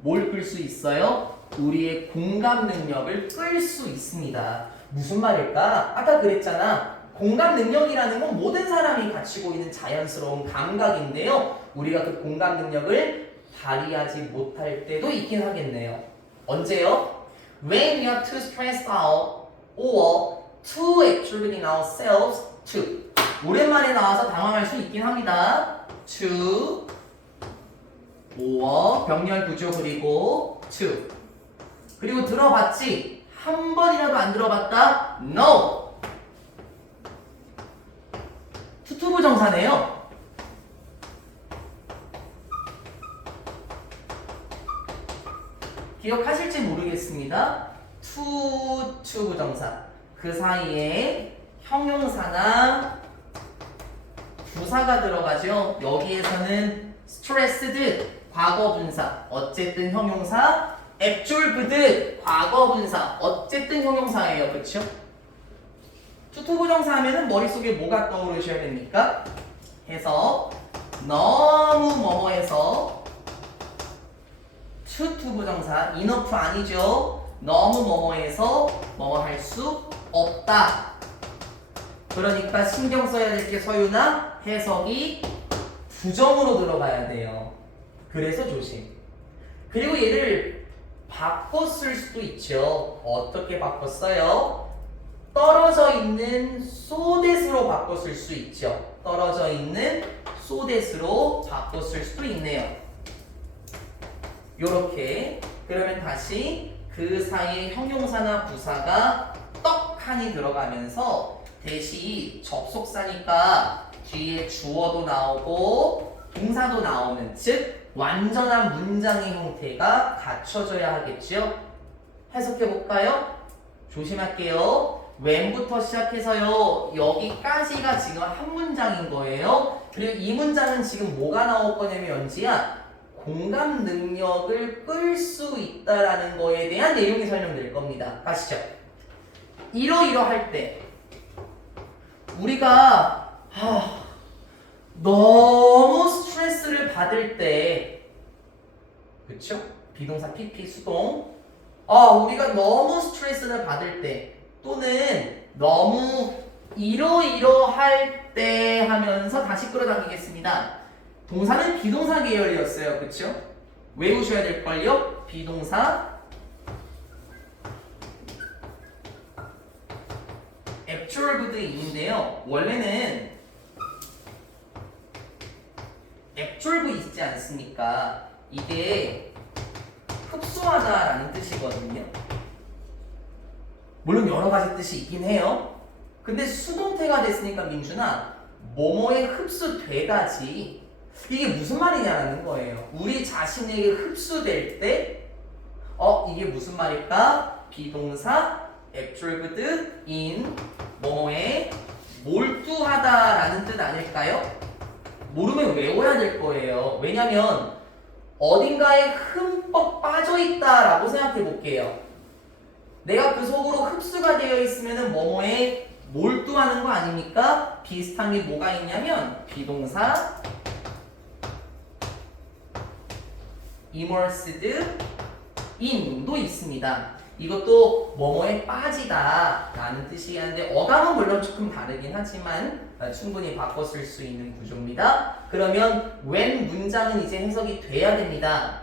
뭘 끌 수 있어요? 우리의 공감 능력을 끌 수 있습니다. 무슨 말일까? 아까 그랬잖아. 공감 능력이라는 건 모든 사람이 가지고 있는 자연스러운 감각인데요. 우리가 그 공감 능력을 발휘하지 못할 때도 있긴 하겠네요. 언제요? When we are too stressed out or too attributing ourselves to. 오랜만에 나와서 당황할 수 있긴 합니다. to or 병렬 구조 그리고 to. 그리고 들어봤지? 한 번이라도 안 들어봤다? No! 투투부 정사네요. 기억하실지 모르겠습니다. 투투부 정사. 그 사이에 형용사나 부사가 들어가죠. 여기에서는 stressed 과거 분사. 어쨌든 형용사. absorbed 과거 분사. 어쨌든 형용사예요. 그렇죠? 투투부정사 하면은 머릿속에 뭐가 떠오르셔야 됩니까? 해서 너무 뭐뭐해서 투투부정사 enough 아니죠. 너무 뭐뭐해서 뭐뭐 할 수 없다. 그러니까 신경 써야 될 게 서유나 해석이 부정으로 들어가야 돼요. 그래서 조심. 그리고 얘를 바꿔 쓸 수도 있죠. 어떻게 바꿨어요? 떨어져 있는 so that으로 바꿔 쓸 수 있죠. 떨어져 있는 so that으로 바꿔 쓸 수도 있네요. 요렇게. 그러면 다시 그 사이에 형용사나 부사가 떡하니 들어가면서 대시 접속사니까 뒤에 주어도 나오고 동사도 나오는 즉 완전한 문장의 형태가 갖춰져야 하겠죠. 해석해 볼까요? 조심할게요. when부터 시작해서요. 여기까지가 지금 한 문장인 거예요. 그리고 이 문장은 지금 뭐가 나올 거냐면 연지야. 공감 능력을 끌 수 있다라는 거에 대한 내용이 설명될 겁니다. 가시죠. 이러이러할 때 우리가 너무 스트레스를 받을 때 그쵸? 비동사 PP 수동 우리가 너무 스트레스를 받을 때 또는 너무 이러이러할 때 하면서 다시 끌어당기겠습니다. 동사는 비동사 계열이었어요. 그쵸? 외우셔야 될걸요? 비동사 absorbed인데요. 원래는 absorb 있지 않습니까? 이게 흡수하다라는 뜻이거든요. 물론 여러 가지 뜻이 있긴 해요. 근데 수동태가 됐으니까 민준아 뭐뭐에 흡수되다지. 이게 무슨 말이냐라는 거예요. 우리 자신에게 흡수될 때 이게 무슨 말일까? 비동사 absorbed in 뭐뭐에 몰두하다라는 뜻 아닐까요? 모르면 외워야 될 거예요. 왜냐면 어딘가에 흠뻑 빠져있다라고 생각해 볼게요. 내가 그 속으로 흡수가 되어 있으면 뭐뭐에 몰두하는 거 아닙니까? 비슷한 게 뭐가 있냐면 비동사 immersed in도 있습니다. 이것도 뭐뭐에 빠지다 라는 뜻이겠는데 어감은 물론 조금 다르긴 하지만 충분히 바꿔 쓸 수 있는 구조입니다. 그러면 when 문장은 이제 해석이 돼야 됩니다.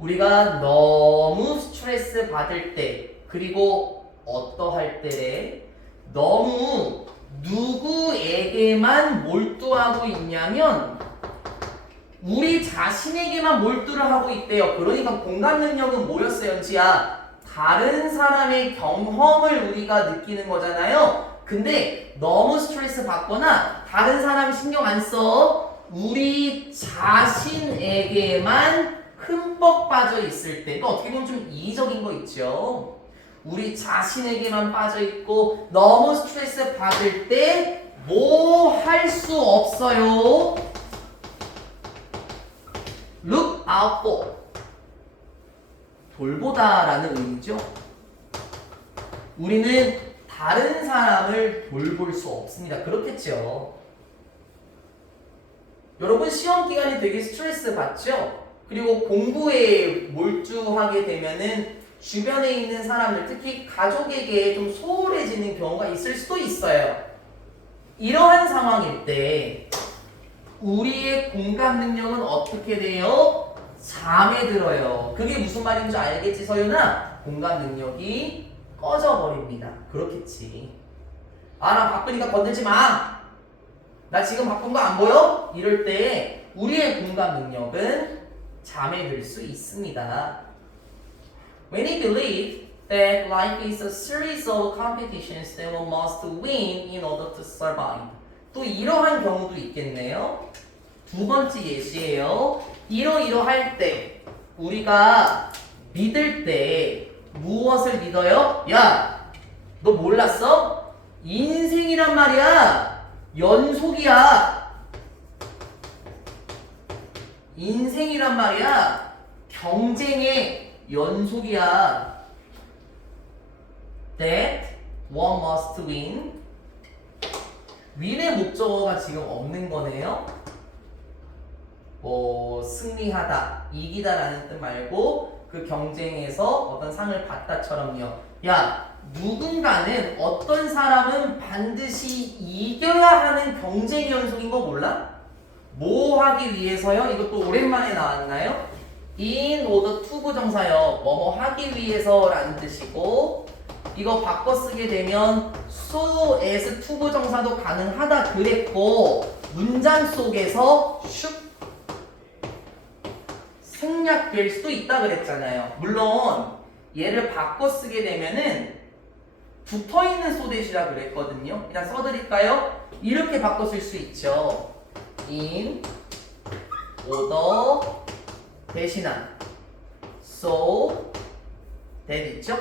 우리가 너무 스트레스 받을 때 그리고 어떠할 때 너무 누구에게만 몰두하고 있냐면 우리 자신에게만 몰두를 하고 있대요. 그러니까 공감 능력은 뭐였어요, 연지야? 다른 사람의 경험을 우리가 느끼는 거잖아요. 근데 너무 스트레스 받거나 다른 사람 신경 안 써. 우리 자신에게만 흠뻑 빠져 있을 때, 어떻게 보면 좀 이의적인 거 있죠. 우리 자신에게만 빠져 있고 너무 스트레스 받을 때 뭐 할 수 없어요. Look out for. 돌보다라는 의미죠. 우리는 다른 사람을 돌볼 수 없습니다. 그렇겠죠. 여러분 시험 기간이 되게 스트레스 받죠? 그리고 공부에 몰두하게 되면은 주변에 있는 사람들, 특히 가족에게 좀 소홀해지는 경우가 있을 수도 있어요. 이러한 상황일 때 우리의 공감 능력은 어떻게 돼요? 잠에 들어요. 그게 무슨 말인지 알겠지, 서윤아? 공감 능력이 꺼져버립니다. 그렇겠지. 나 바쁘니까 건들지 마. 나 지금 바쁜 거 안 보여? 이럴 때 우리의 공감 능력은 잠에 들 수 있습니다. When we believe that life is a series of competitions that one must win in order to survive. 또 이러한 경우도 있겠네요. 두 번째 예시예요. 이러이러할 때 우리가 믿을 때 무엇을 믿어요? 야, 너 몰랐어? 인생이란 말이야. 연속이야. 인생이란 말이야. 경쟁의 연속이야. That one must win. 윈의 목적어가 지금 없는 거네요. 승리하다, 이기다라는 뜻 말고 그 경쟁에서 어떤 상을 받다처럼요. 야, 누군가는 어떤 사람은 반드시 이겨야 하는 경쟁 연속인 거 몰라? 뭐 하기 위해서요? 이것도 오랜만에 나왔나요? in order to 부정사요. 뭐뭐 하기 위해서라는 뜻이고 이거 바꿔 쓰게 되면 so as to 부정사도 가능하다 그랬고 문장 속에서 슉 생략될 수도 있다 그랬잖아요. 물론 얘를 바꿔 쓰게 되면은 붙어있는 so that이라 그랬거든요. 그냥 써드릴까요? 이렇게 바꿔 쓸 수 있죠. in order 대신한 so that 있죠?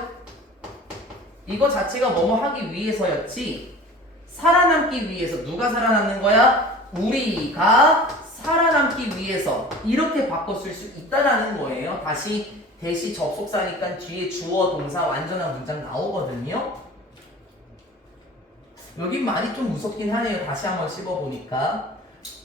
이거 자체가 뭐뭐 하기 위해서였지 살아남기 위해서 누가 살아남는 거야? 우리가 살아남기 위해서 이렇게 바꿔 쓸 수 있다라는 거예요. 다시 대시 접속사니까 뒤에 주어 동사 완전한 문장 나오거든요. 여긴 많이 좀 무섭긴 하네요. 다시 한번 씹어보니까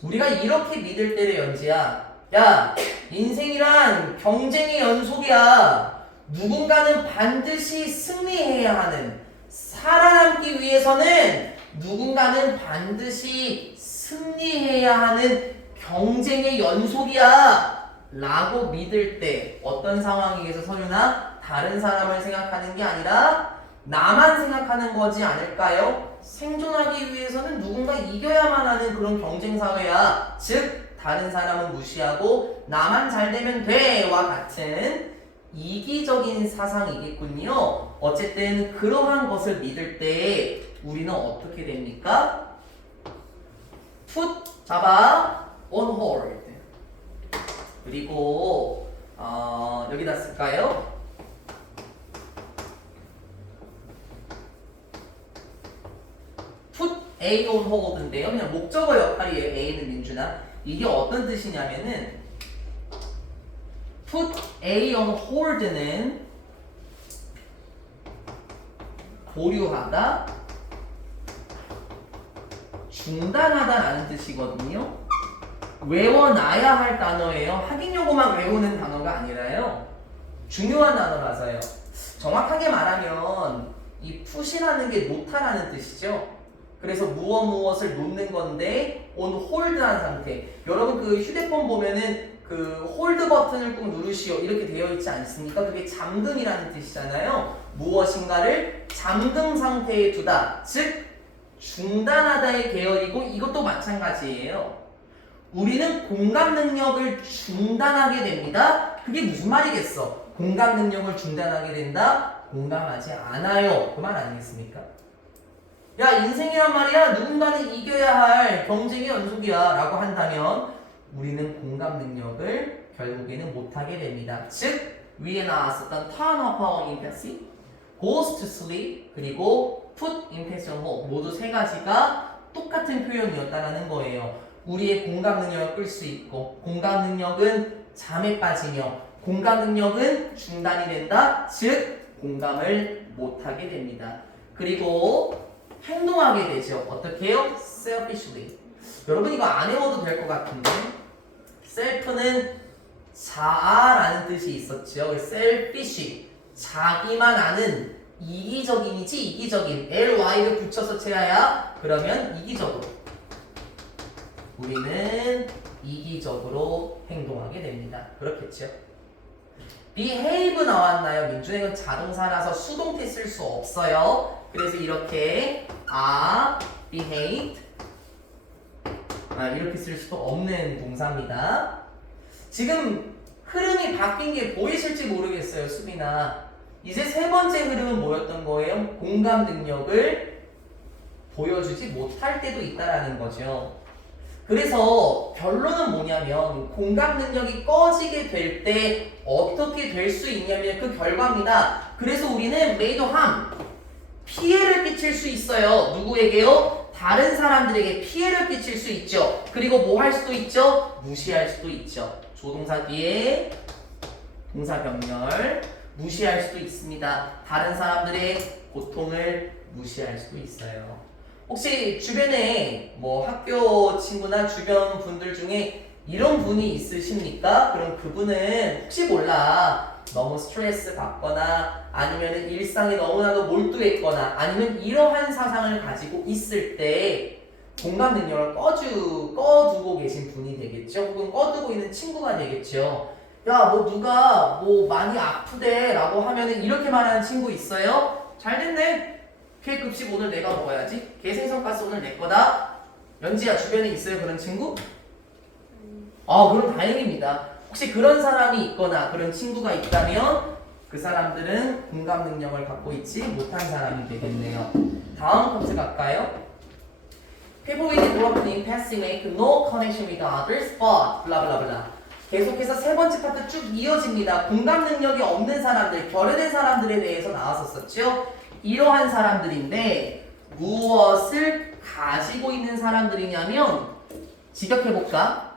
우리가 이렇게 믿을 때를 연지야. 야, 인생이란 경쟁의 연속이야. 누군가는 반드시 승리해야 하는, 살아남기 위해서는 누군가는 반드시 승리해야 하는 경쟁의 연속이야 라고 믿을 때 어떤 상황에서 서윤아? 다른 사람을 생각하는 게 아니라 나만 생각하는 거지 않을까요? 생존하기 위해서는 누군가 이겨야만 하는 그런 경쟁사회야. 즉 다른 사람은 무시하고 나만 잘 되면 돼와 같은 이기적인 사상이겠군요. 어쨌든 그러한 것을 믿을 때 우리는 어떻게 됩니까? put 잡아 on hold. 그리고 여기다 쓸까요? put A on hold인데요. 그냥 목적어 역할이에요. A는 민준아. 이게 어떤 뜻이냐면은 put A on hold는 보류하다, 중단하다라는 뜻이거든요. 외워놔야 할 단어예요. 확인 요구만 외우는 단어가 아니라요. 중요한 단어라서요. 정확하게 말하면 이 put이라는 게 놓다라는 뜻이죠. 그래서 무엇을 놓는 건데 on hold라는 상태. 여러분 그 휴대폰 보면은 그 홀드 버튼을 꾹 누르시오 이렇게 되어 있지 않습니까? 그게 잠금이라는 뜻이잖아요. 무엇인가를 잠금 상태에 두다, 즉 중단하다의 계열이고 이것도 마찬가지예요. 우리는 공감 능력을 중단하게 됩니다. 그게 무슨 말이겠어? 공감 능력을 중단하게 된다? 공감하지 않아요. 그 말 아니겠습니까? 야, 인생이란 말이야. 누군가는 이겨야 할 경쟁의 연속이야 라고 한다면 우리는 공감 능력을 결국에는 못하게 됩니다. 즉 위에 나왔었던 turn off our empathy, goes to sleep, 그리고 put empathy on hold 모두 세 가지가 똑같은 표현이었다라는 거예요. 우리의 공감 능력을 끌 수 있고 공감 능력은 잠에 빠지며 공감 능력은 중단이 된다. 즉 공감을 못하게 됩니다. 그리고 행동하게 되죠. 어떻게 해요? selfishly. 여러분 이거 안 외워도 될 것 같은데 self는 자아라는 뜻이 있었죠. selfish, 자기만 아는 이기적인이지 이기적인. ly를 붙여서 채야야 그러면 이기적으로. 우리는 이기적으로 행동하게 됩니다. 그렇겠죠. behave 나왔나요? 민준이는 자동사라서 수동태 쓸 수 없어요. 그래서 이렇게 behaved 이렇게 쓸 수도 없는 동사입니다. 지금 흐름이 바뀐 게 보이실지 모르겠어요, 수빈아. 이제 세 번째 흐름은 뭐였던 거예요? 공감 능력을 보여주지 못할 때도 있다라는 거죠. 그래서 결론은 뭐냐면 공감 능력이 꺼지게 될 때 어떻게 될 수 있냐면 그 결과입니다. 그래서 우리는 made harm, 피해를 끼칠 수 있어요. 누구에게요? 다른 사람들에게 피해를 끼칠 수 있죠. 그리고 뭐 할 수도 있죠? 무시할 수도 있죠. 조동사 뒤에 동사 병렬 무시할 수도 있습니다. 다른 사람들의 고통을 무시할 수도 있어요. 혹시 주변에 뭐 학교 친구나 주변 분들 중에 이런 분이 있으십니까? 그럼 그분은 혹시 몰라 너무 스트레스 받거나 아니면 일상에 너무나도 몰두했거나 아니면 이러한 사상을 가지고 있을 때 공감 능력을 꺼두고 계신 분이 되겠죠. 혹은 꺼두고 있는 친구가 되겠죠. 야, 뭐 누가 뭐 많이 아프대 라고 하면은 이렇게 말하는 친구 있어요? 잘 됐네. 걔 급식 오늘 내가 먹어야지. 걔 생선가스 오늘 내 거다. 연지야 주변에 있어요 그런 친구? 그럼 다행입니다. 혹시 그런 사람이 있거나 그런 친구가 있다면 그 사람들은 공감 능력을 갖고 있지 못한 사람이 되겠네요. 다음 파트 갈까요? People with broken empathy make no connection with others but 블라블라블라. 계속해서 세 번째 파트 쭉 이어집니다. 공감 능력이 없는 사람들, 결여된 사람들에 대해서 나왔었죠. 이러한 사람들인데 무엇을 가지고 있는 사람들이냐면 직역해볼까?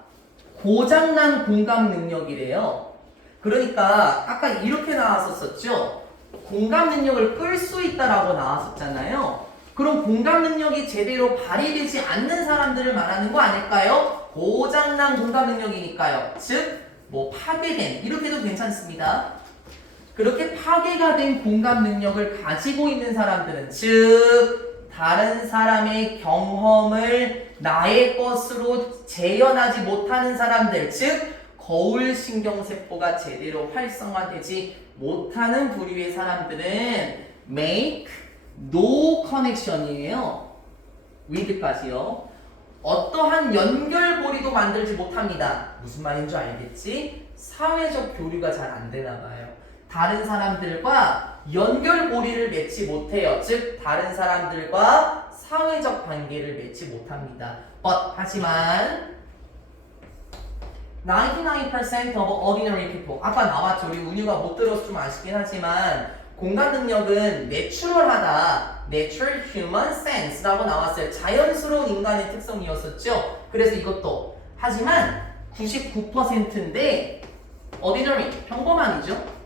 고장난 공감 능력이래요. 그러니까 아까 이렇게 나왔었죠. 공감 능력을 끌 수 있다라고 나왔었잖아요. 그럼 공감 능력이 제대로 발휘되지 않는 사람들을 말하는 거 아닐까요? 고장난 공감 능력이니까요. 즉, 뭐 파괴된 이렇게도 괜찮습니다. 그렇게 파괴가 된 공감 능력을 가지고 있는 사람들은 즉 다른 사람의 경험을 나의 것으로 재현하지 못하는 사람들, 즉 거울 신경세포가 제대로 활성화되지 못하는 부류의 사람들은 make no connection이에요. with까지요. 어떠한 연결고리도 만들지 못합니다. 무슨 말인 줄 알겠지? 사회적 교류가 잘 안 되나 봐요. 다른 사람들과 연결고리를 맺지 못해요. 즉 다른 사람들과 사회적 관계를 맺지 못합니다. 하지만 99% of ordinary people 아까 나왔죠. 우리 운유가 못 들어서 좀 아쉽긴 하지만 공감 능력은 내추럴하다. natural human sense라고 나왔어요. 자연스러운 인간의 특성이었었죠. 그래서 이것도 하지만 99%인데 ordinary 평범한이죠.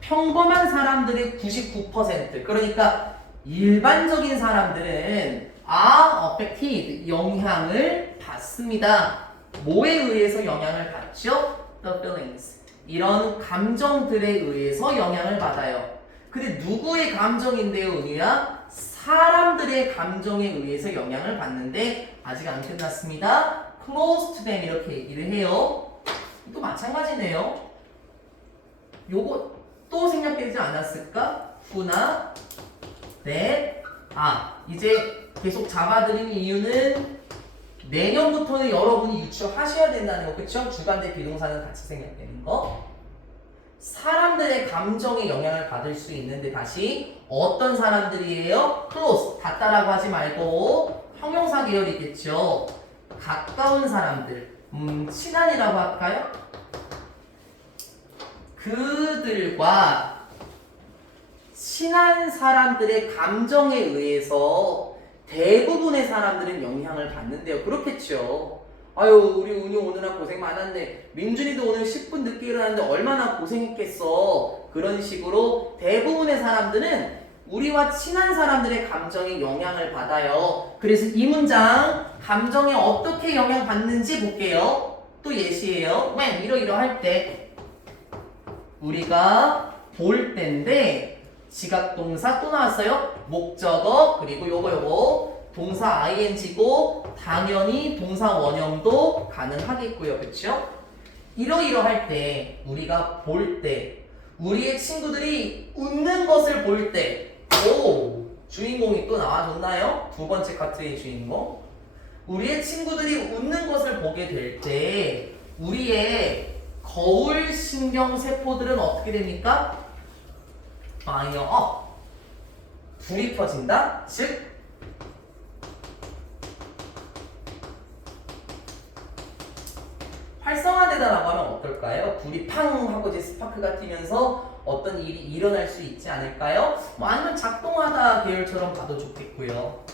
평범한 사람들의 99% 그러니까 일반적인 사람들은 are affected 영향을 받습니다. 뭐에 의해서 영향을 받죠? The feelings 이런 감정들에 의해서 영향을 받아요. 근데 누구의 감정인데요, 은유야? 사람들의 감정에 의해서 영향을 받는데 아직 안 끝났습니다. close to them 이렇게 얘기를 해요. 또 마찬가지네요. 요거 또 생략되지 않았을까? who나 that 이제 계속 잡아드린 이유는 내년부터는 여러분이 유추하셔야 된다는 거, 그쵸? 주관대 비동사는 같이 생략되는 거. 사람들의 감정에 영향을 받을 수 있는데 다시 어떤 사람들이에요? close, 닿다라고 하지 말고 형용사 계열이겠죠. 가까운 사람들, 친한이라고 할까요? 그들과 친한 사람들의 감정에 의해서 대부분의 사람들은 영향을 받는데요. 그렇겠죠. 아유, 우리 운이 오느라 고생 많았네. 민준이도 오늘 10분 늦게 일어났는데 얼마나 고생했겠어. 그런 식으로 대부분의 사람들은 우리와 친한 사람들의 감정에 영향을 받아요. 그래서 이 문장 감정에 어떻게 영향받는지 볼게요. 또 예시예요. when 이러이러할 때 우리가 볼 때인데 지각동사 또 나왔어요. 목적어 그리고 요거 동사 ing고 당연히 동사 원형도 가능하겠고요. 그쵸? 이러이러할 때 우리가 볼 때 우리의 친구들이 웃는 것을 볼 때 주인공이 또 나와줬나요? 두 번째 카트의 주인공. 우리의 친구들이 웃는 것을 보게 될 때 우리의 거울 신경 세포들은 어떻게 됩니까? fire 불이 켜진다. 즉 활성화되다라고 하면 어떨까요? 불이 팡 하고 이제 스파크가 튀면서 어떤 일이 일어날 수 있지 않을까요? 아니면 작동하다 계열처럼 봐도 좋겠고요.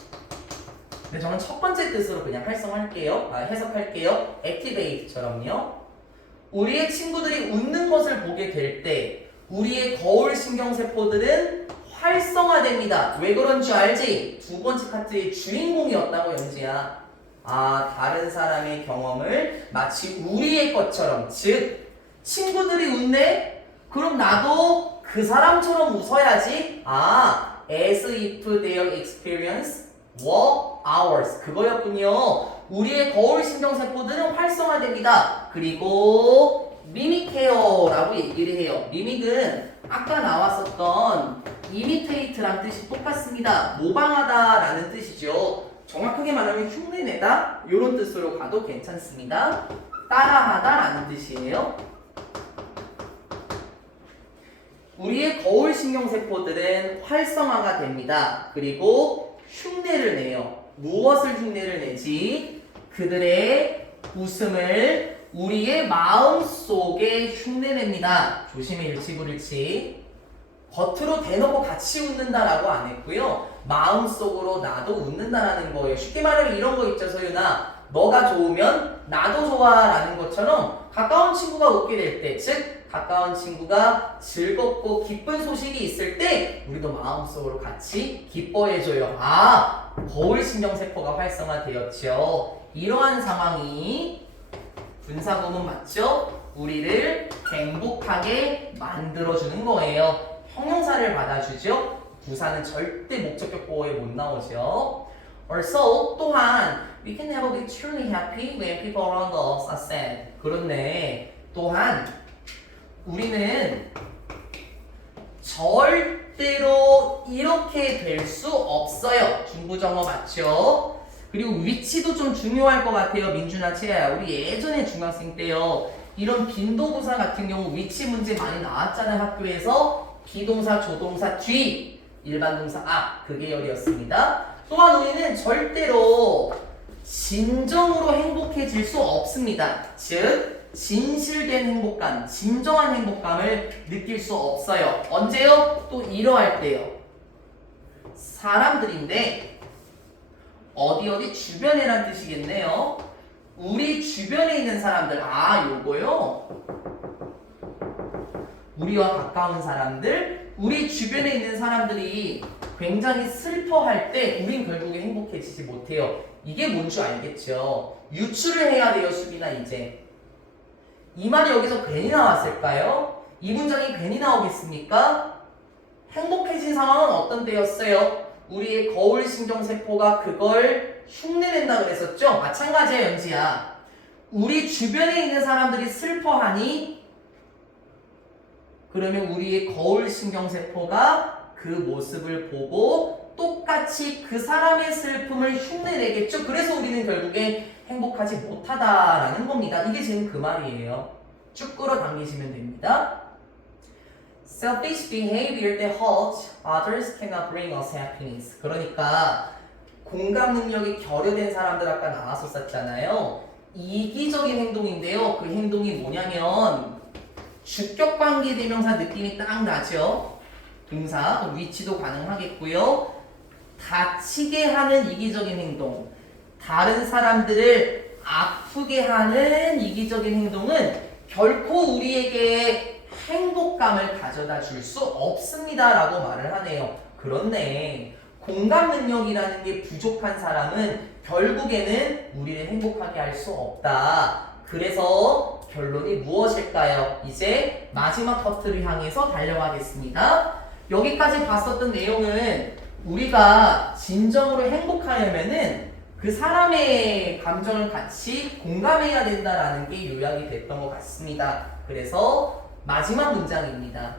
근데 저는 첫 번째 뜻으로 그냥 해석할게요. activate처럼요. 우리의 친구들이 웃는 것을 보게 될 때 우리의 거울 신경세포들은 활성화됩니다. 왜 그런 줄 알지? 두 번째 카트의 주인공이었다고 영지야. 다른 사람의 경험을 마치 우리의 것처럼, 즉 친구들이 웃네? 그럼 나도 그 사람처럼 웃어야지. As if their experience were ours. 그거였군요. 우리의 거울 신경세포들은 활성화됩니다. 그리고 mimic해요라고 얘기를 해요. mimic은 아까 나왔었던 imitate란 뜻이 똑같습니다. 모방하다라는 뜻이죠. 정확하게 말하면 흉내내다 이런 뜻으로 가도 괜찮습니다. 따라하다라는 뜻이에요. 우리의 거울 신경세포들은 활성화가 됩니다. 그리고 흉내를 내요. 무엇을 흉내를 내지? 그들의 웃음을 우리의 마음속에 흉내냅니다. 조심히 일치불일치. 겉으로 대놓고 같이 웃는다라고 안 했고요. 마음속으로 나도 웃는다라는 거예요. 쉽게 말하면 이런 거 있죠, 소윤아. 너가 좋으면 나도 좋아라는 것처럼 가까운 친구가 웃게 될 때, 즉 가까운 친구가 즐겁고 기쁜 소식이 있을 때 우리도 마음속으로 같이 기뻐해줘요. 거울 신경세포가 활성화되었죠. 이러한 상황이 분사구문 맞죠? 우리를 행복하게 만들어주는 거예요. 형용사를 받아주죠. 부사는 절대 목적격 보호에 못 나오죠. Also 또한 we can never be truly happy when people around us are sad. 그렇네. 또한 우리는 절대로 이렇게 될 수 없어요. 중부정어 맞죠? 그리고 위치도 좀 중요할 것 같아요. 민준아, 채아야. 우리 예전에 중학생 때요. 이런 빈도부사 같은 경우 위치 문제 많이 나왔잖아요. 학교에서 비동사, 조동사 뒤, 일반 동사 앞 그 계열이었습니다. 또한 우리는 절대로 진정으로 행복해질 수 없습니다. 즉 진실된 행복감, 진정한 행복감을 느낄 수 없어요. 언제요? 또 이러할 때요. 사람들인데 어디 주변에란 뜻이겠네요. 우리 주변에 있는 사람들, 요거요. 우리와 가까운 사람들, 우리 주변에 있는 사람들이 굉장히 슬퍼할 때 우린 결국에 행복해지지 못해요. 이게 뭔 줄 알겠죠? 유추를 해야 돼요, 수빈아. 이제 이 말이 여기서 괜히 나왔을까요? 이 문장이 괜히 나오겠습니까? 행복해진 상황은 어떤 때였어요? 우리의 거울신경세포가 그걸 흉내낸다 그랬었죠? 마찬가지야, 연지야. 우리 주변에 있는 사람들이 슬퍼하니 그러면 우리의 거울신경세포가 그 모습을 보고 똑같이 그 사람의 슬픔을 흉내내겠죠? 그래서 우리는 결국에 행복하지 못하다라는 겁니다. 이게 지금 그 말이에요. 쭉 끌어당기시면 됩니다. Selfish behavior that hurts others cannot bring us happiness. 그러니까 공감 능력이 결여된 사람들 아까 나왔었잖아요. 이기적인 행동인데요. 그 행동이 뭐냐면 주격관계 대명사 느낌이 딱 나죠. 동사, 위치도 가능하겠고요. 다치게 하는 이기적인 행동, 다른 사람들을 아프게 하는 이기적인 행동은 결코 우리에게 행복감을 가져다 줄 수 없습니다 라고 말을 하네요. 그렇네. 공감 능력이라는 게 부족한 사람은 결국에는 우리를 행복하게 할 수 없다. 그래서 결론이 무엇일까요? 이제 마지막 커트를 향해서 달려가겠습니다. 여기까지 봤었던 내용은 우리가 진정으로 행복하려면은 그 사람의 감정을 같이 공감해야 된다라는 게 요약이 됐던 것 같습니다. 그래서 마지막 문장입니다.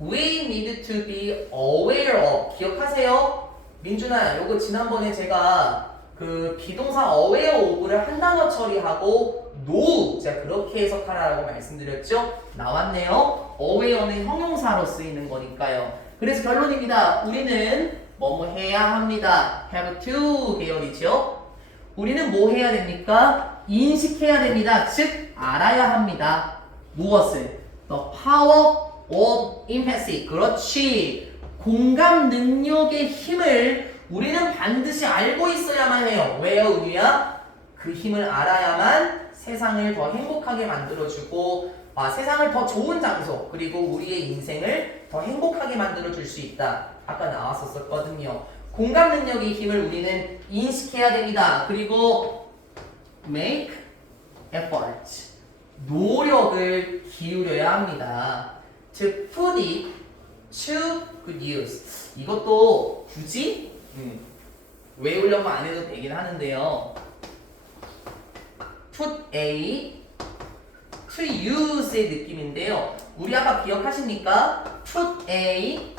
We need to be aware of. 기억하세요? 민준아, 요거 지난번에 제가 그 비동사 aware of를 한 단어 처리하고 know, 제가 그렇게 해석하라고 말씀드렸죠? 나왔네요. aware는 형용사로 쓰이는 거니까요. 그래서 결론입니다. 우리는 뭐뭐 해야 합니다. have to 계열이죠. 우리는 뭐 해야 됩니까? 인식해야 됩니다. 즉 알아야 합니다. 무엇을? The power of empathy. 그렇지. 공감 능력의 힘을 우리는 반드시 알고 있어야만 해요. 왜요, 우리야? 그 힘을 알아야만 세상을 더 행복하게 만들어주고 세상을 더 좋은 장소 그리고 우리의 인생을 더 행복하게 만들어줄 수 있다. 아까 나왔었거든요. 공감 능력의 힘을 우리는 인식해야 됩니다. 그리고 make effort. 노력을 기울여야 합니다. To put it to good use. 이것도 굳이 외우려고 안 해도 되긴 하는데요. put a to use의 느낌인데요. 우리 아까 기억하십니까? put a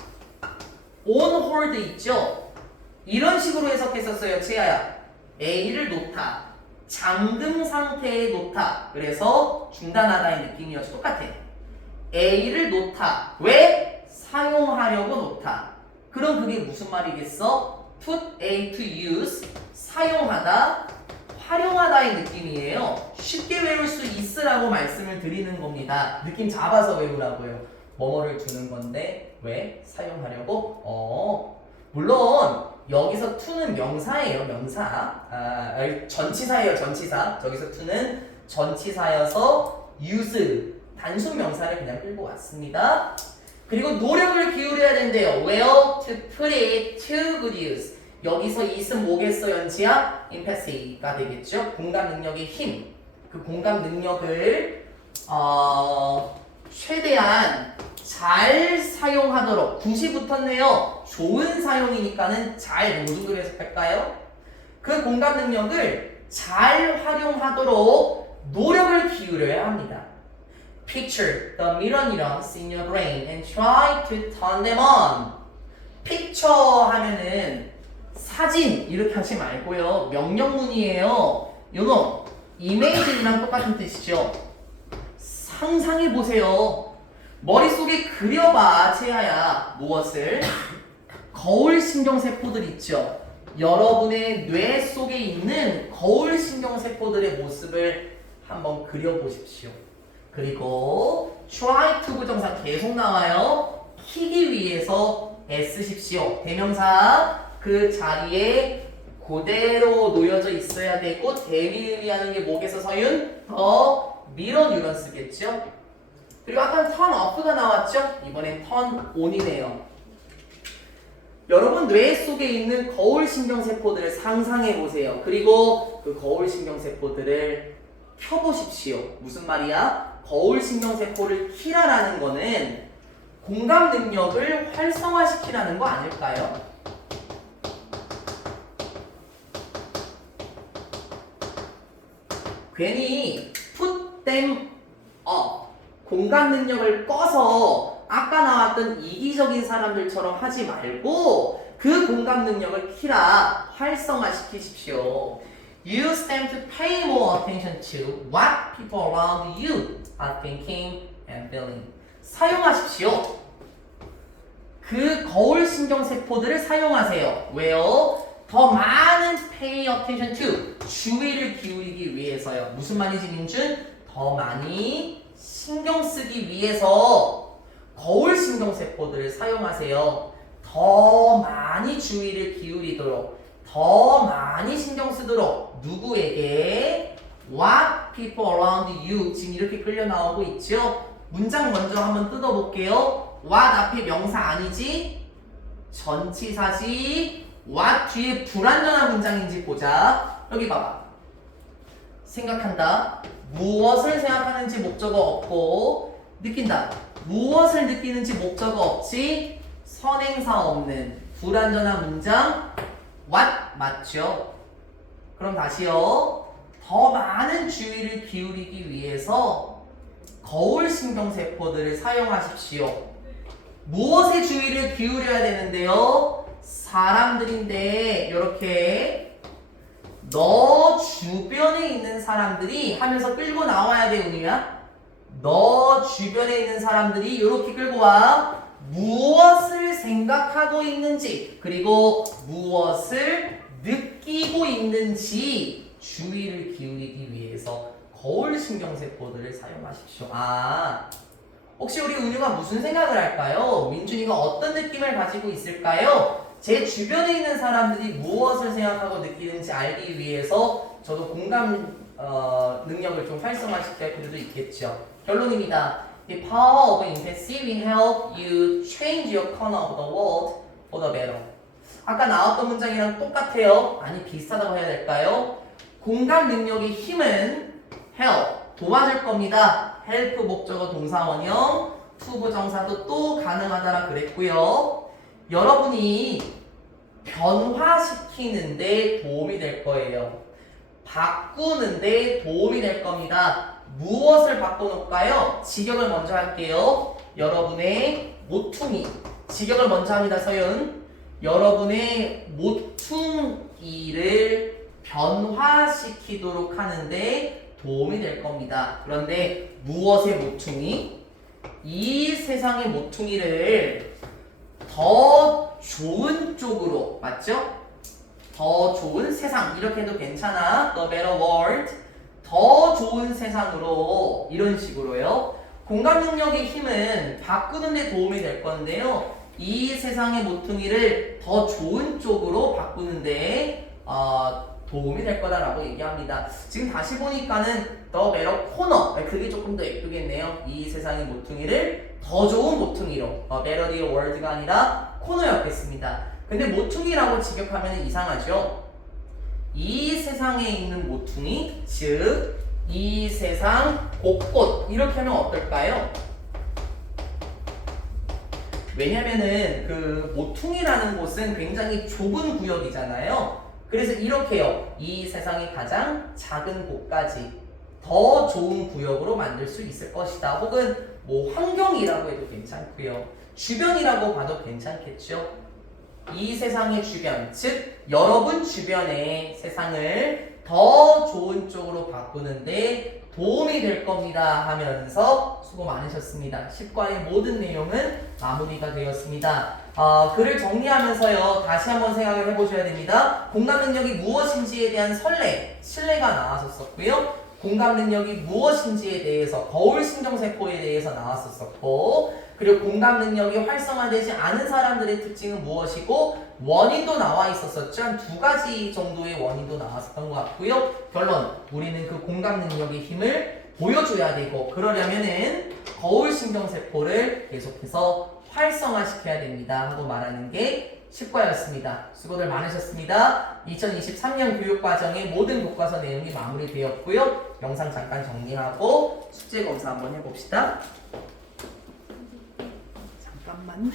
on hold 있죠? 이런 식으로 해석했었어요. 채아야. A를 놓다. 잠금 상태에 놓다. 그래서 중단하다의 느낌이었죠. 똑같아. A를 놓다. 왜? 사용하려고 놓다. 그럼 그게 무슨 말이겠어? put A to use. 사용하다. 활용하다의 느낌이에요. 쉽게 외울 수 있으라고 말씀을 드리는 겁니다. 느낌 잡아서 외우라고요. 뭐뭐를 두는 건데 왜? 사용하려고? 물론 여기서 to는 명사예요. 명사. 전치사예요. 전치사. 저기서 to는 전치사여서 use 단순 명사를 그냥 끌고 왔습니다. 그리고 노력을 기울여야 된대요. Well, to put it to good use. 여기서 it은 뭐겠어, 연지야? empathy가 되겠죠. 공감 능력의 힘. 그 공감 능력을 최대한 잘 사용하도록. 굿이 붙었네요. 좋은 사용이니까는 잘 무슨 글 해석할까요? 그 공감 능력을 잘 활용하도록 노력을 기울여야 합니다. Picture the mirror neurons in your brain and try to turn them on. Picture 하면은 사진 이렇게 하지 말고요. 명령문이에요. 요놈 이미지랑 똑같은 뜻이죠. 상상해 보세요. 머릿속에 그려봐, 채아야. 무엇을? 거울 신경세포들 있죠. 여러분의 뇌 속에 있는 거울 신경세포들의 모습을 한번 그려보십시오. 그리고 try to 부정사 계속 나와요. 키기 위해서 애쓰십시오. 대명사 그 자리에 그대로 놓여져 있어야 되고 대미의미하는 게 뭐겠어 서윤? 더 미러 뉴런스겠죠? 그리고 아까 턴 오프가 나왔죠? 이번엔 턴 온이네요. 여러분 뇌 속에 있는 거울 신경세포들을 상상해 보세요. 그리고 그 거울 신경세포들을 켜보십시오. 무슨 말이야? 거울 신경세포를 키라라는 거는 공감 능력을 활성화시키라는 거 아닐까요? 괜히 put them up, 공감 능력을 꺼서 아까 나왔던 이기적인 사람들처럼 하지 말고 그 공감 능력을 키라, 활성화시키십시오. Use them to pay more attention to what people around you are thinking and feeling. 사용하십시오. 그 거울 신경세포들을 사용하세요. 왜요? 더 많은 pay attention to, 주의를 기울이기 위해서요. 무슨 말이지 민준? 더 많이 신경 쓰기 위해서 거울 신경세포들을 사용하세요. 더 많이 주의를 기울이도록, 더 많이 신경 쓰도록. 누구에게? What people around you. 지금 이렇게 끌려 나오고 있죠? 문장 먼저 한번 뜯어볼게요. what 앞에 명사 아니지? 전치사지? what 뒤에 불완전한 문장인지 보자. 여기 봐봐. 생각한다. 무엇을 생각하는지 목적어 없고, 느낀다. 무엇을 느끼는지 목적어 없지? 선행사 없는 불완전한 문장 what 맞죠? 그럼 다시요. 더 많은 주의를 기울이기 위해서 거울 신경세포들을 사용하십시오. 무엇에 주의를 기울여야 되는데요? 사람들인데 이렇게 너 주변에 있는 사람들이 하면서 끌고 나와야 돼, 은유야. 너 주변에 있는 사람들이 이렇게 끌고 와. 무엇을 생각하고 있는지, 그리고 무엇을 느끼고 있는지 주의를 기울이기 위해서 거울 신경세포들을 사용하십시오. 아, 혹시 우리 은유가 무슨 생각을 할까요? 민준이가 어떤 느낌을 가지고 있을까요? 제 주변에 있는 사람들이 무엇을 생각하고 느끼는지 알기 위해서 저도 공감 능력을 좀 활성화시킬 필요도 있겠죠. 결론입니다. The power of empathy will help you change your corner of the world for the better. 아까 나왔던 문장이랑 똑같아요. 아니 비슷하다고 해야 될까요? 공감 능력의 힘은 help, 도와줄 겁니다. help 목적어 동사원형, to 부정사도 또 가능하다라 그랬고요. 여러분이 변화시키는데 도움이 될 거예요. 바꾸는데 도움이 될 겁니다. 무엇을 바꿔놓을까요? 직역을 먼저 할게요. 여러분의 모퉁이. 직역을 먼저 합니다, 서윤. 여러분의 모퉁이를 변화시키도록 하는데 도움이 될 겁니다. 그런데 무엇의 모퉁이? 이 세상의 모퉁이를 더 좋은 쪽으로, 맞죠? 더 좋은 세상, 이렇게 해도 괜찮아. The better world. 더 좋은 세상으로, 이런 식으로요. 공감 능력의 힘은 바꾸는 데 도움이 될 건데요. 이 세상의 모퉁이를 더 좋은 쪽으로 바꾸는데 도움이 될 거다라고 얘기합니다. 지금 다시 보니까는 더 better corner, 그게 조금 더 예쁘겠네요. 이 세상의 모퉁이를 더 좋은 모퉁이로, better the world가 아니라 코너였겠습니다. 근데 모퉁이라고 직역하면 이상하죠. 이 세상에 있는 모퉁이, 즉 이 세상 곳곳, 이렇게 하면 어떨까요? 왜냐면은 그 모퉁이라는 곳은 굉장히 좁은 구역이잖아요. 그래서 이렇게요. 이 세상의 가장 작은 곳까지 더 좋은 구역으로 만들 수 있을 것이다. 혹은 뭐 환경이라고 해도 괜찮고요. 주변이라고 봐도 괜찮겠죠. 이 세상의 주변, 즉 여러분 주변의 세상을 더 좋은 쪽으로 바꾸는데 도움이 될 겁니다 하면서 수고 많으셨습니다. 10과의 모든 내용은 마무리가 되었습니다. 글을 정리하면서요 다시 한번 생각을 해보셔야 됩니다. 공감 능력이 무엇인지에 대한 신뢰가 나왔었고요. 공감 능력이 무엇인지에 대해서 거울신경세포에 대해서 나왔었고, 그리고 공감 능력이 활성화되지 않은 사람들의 특징은 무엇이고 원인도 나와 있었었죠. 한 2가지 정도의 원인도 나왔었던 것 같고요. 결론, 우리는 그 공감 능력의 힘을 보여줘야 되고, 그러려면은 거울신경세포를 계속해서 활성화시켜야 됩니다 하고 말하는 게 10과였습니다. 수고들 많으셨습니다. 2023년 교육과정의 모든 교과서 내용이 마무리되었고요. 영상 잠깐 정리하고 숙제 검사 한번 해봅시다. 잠깐만.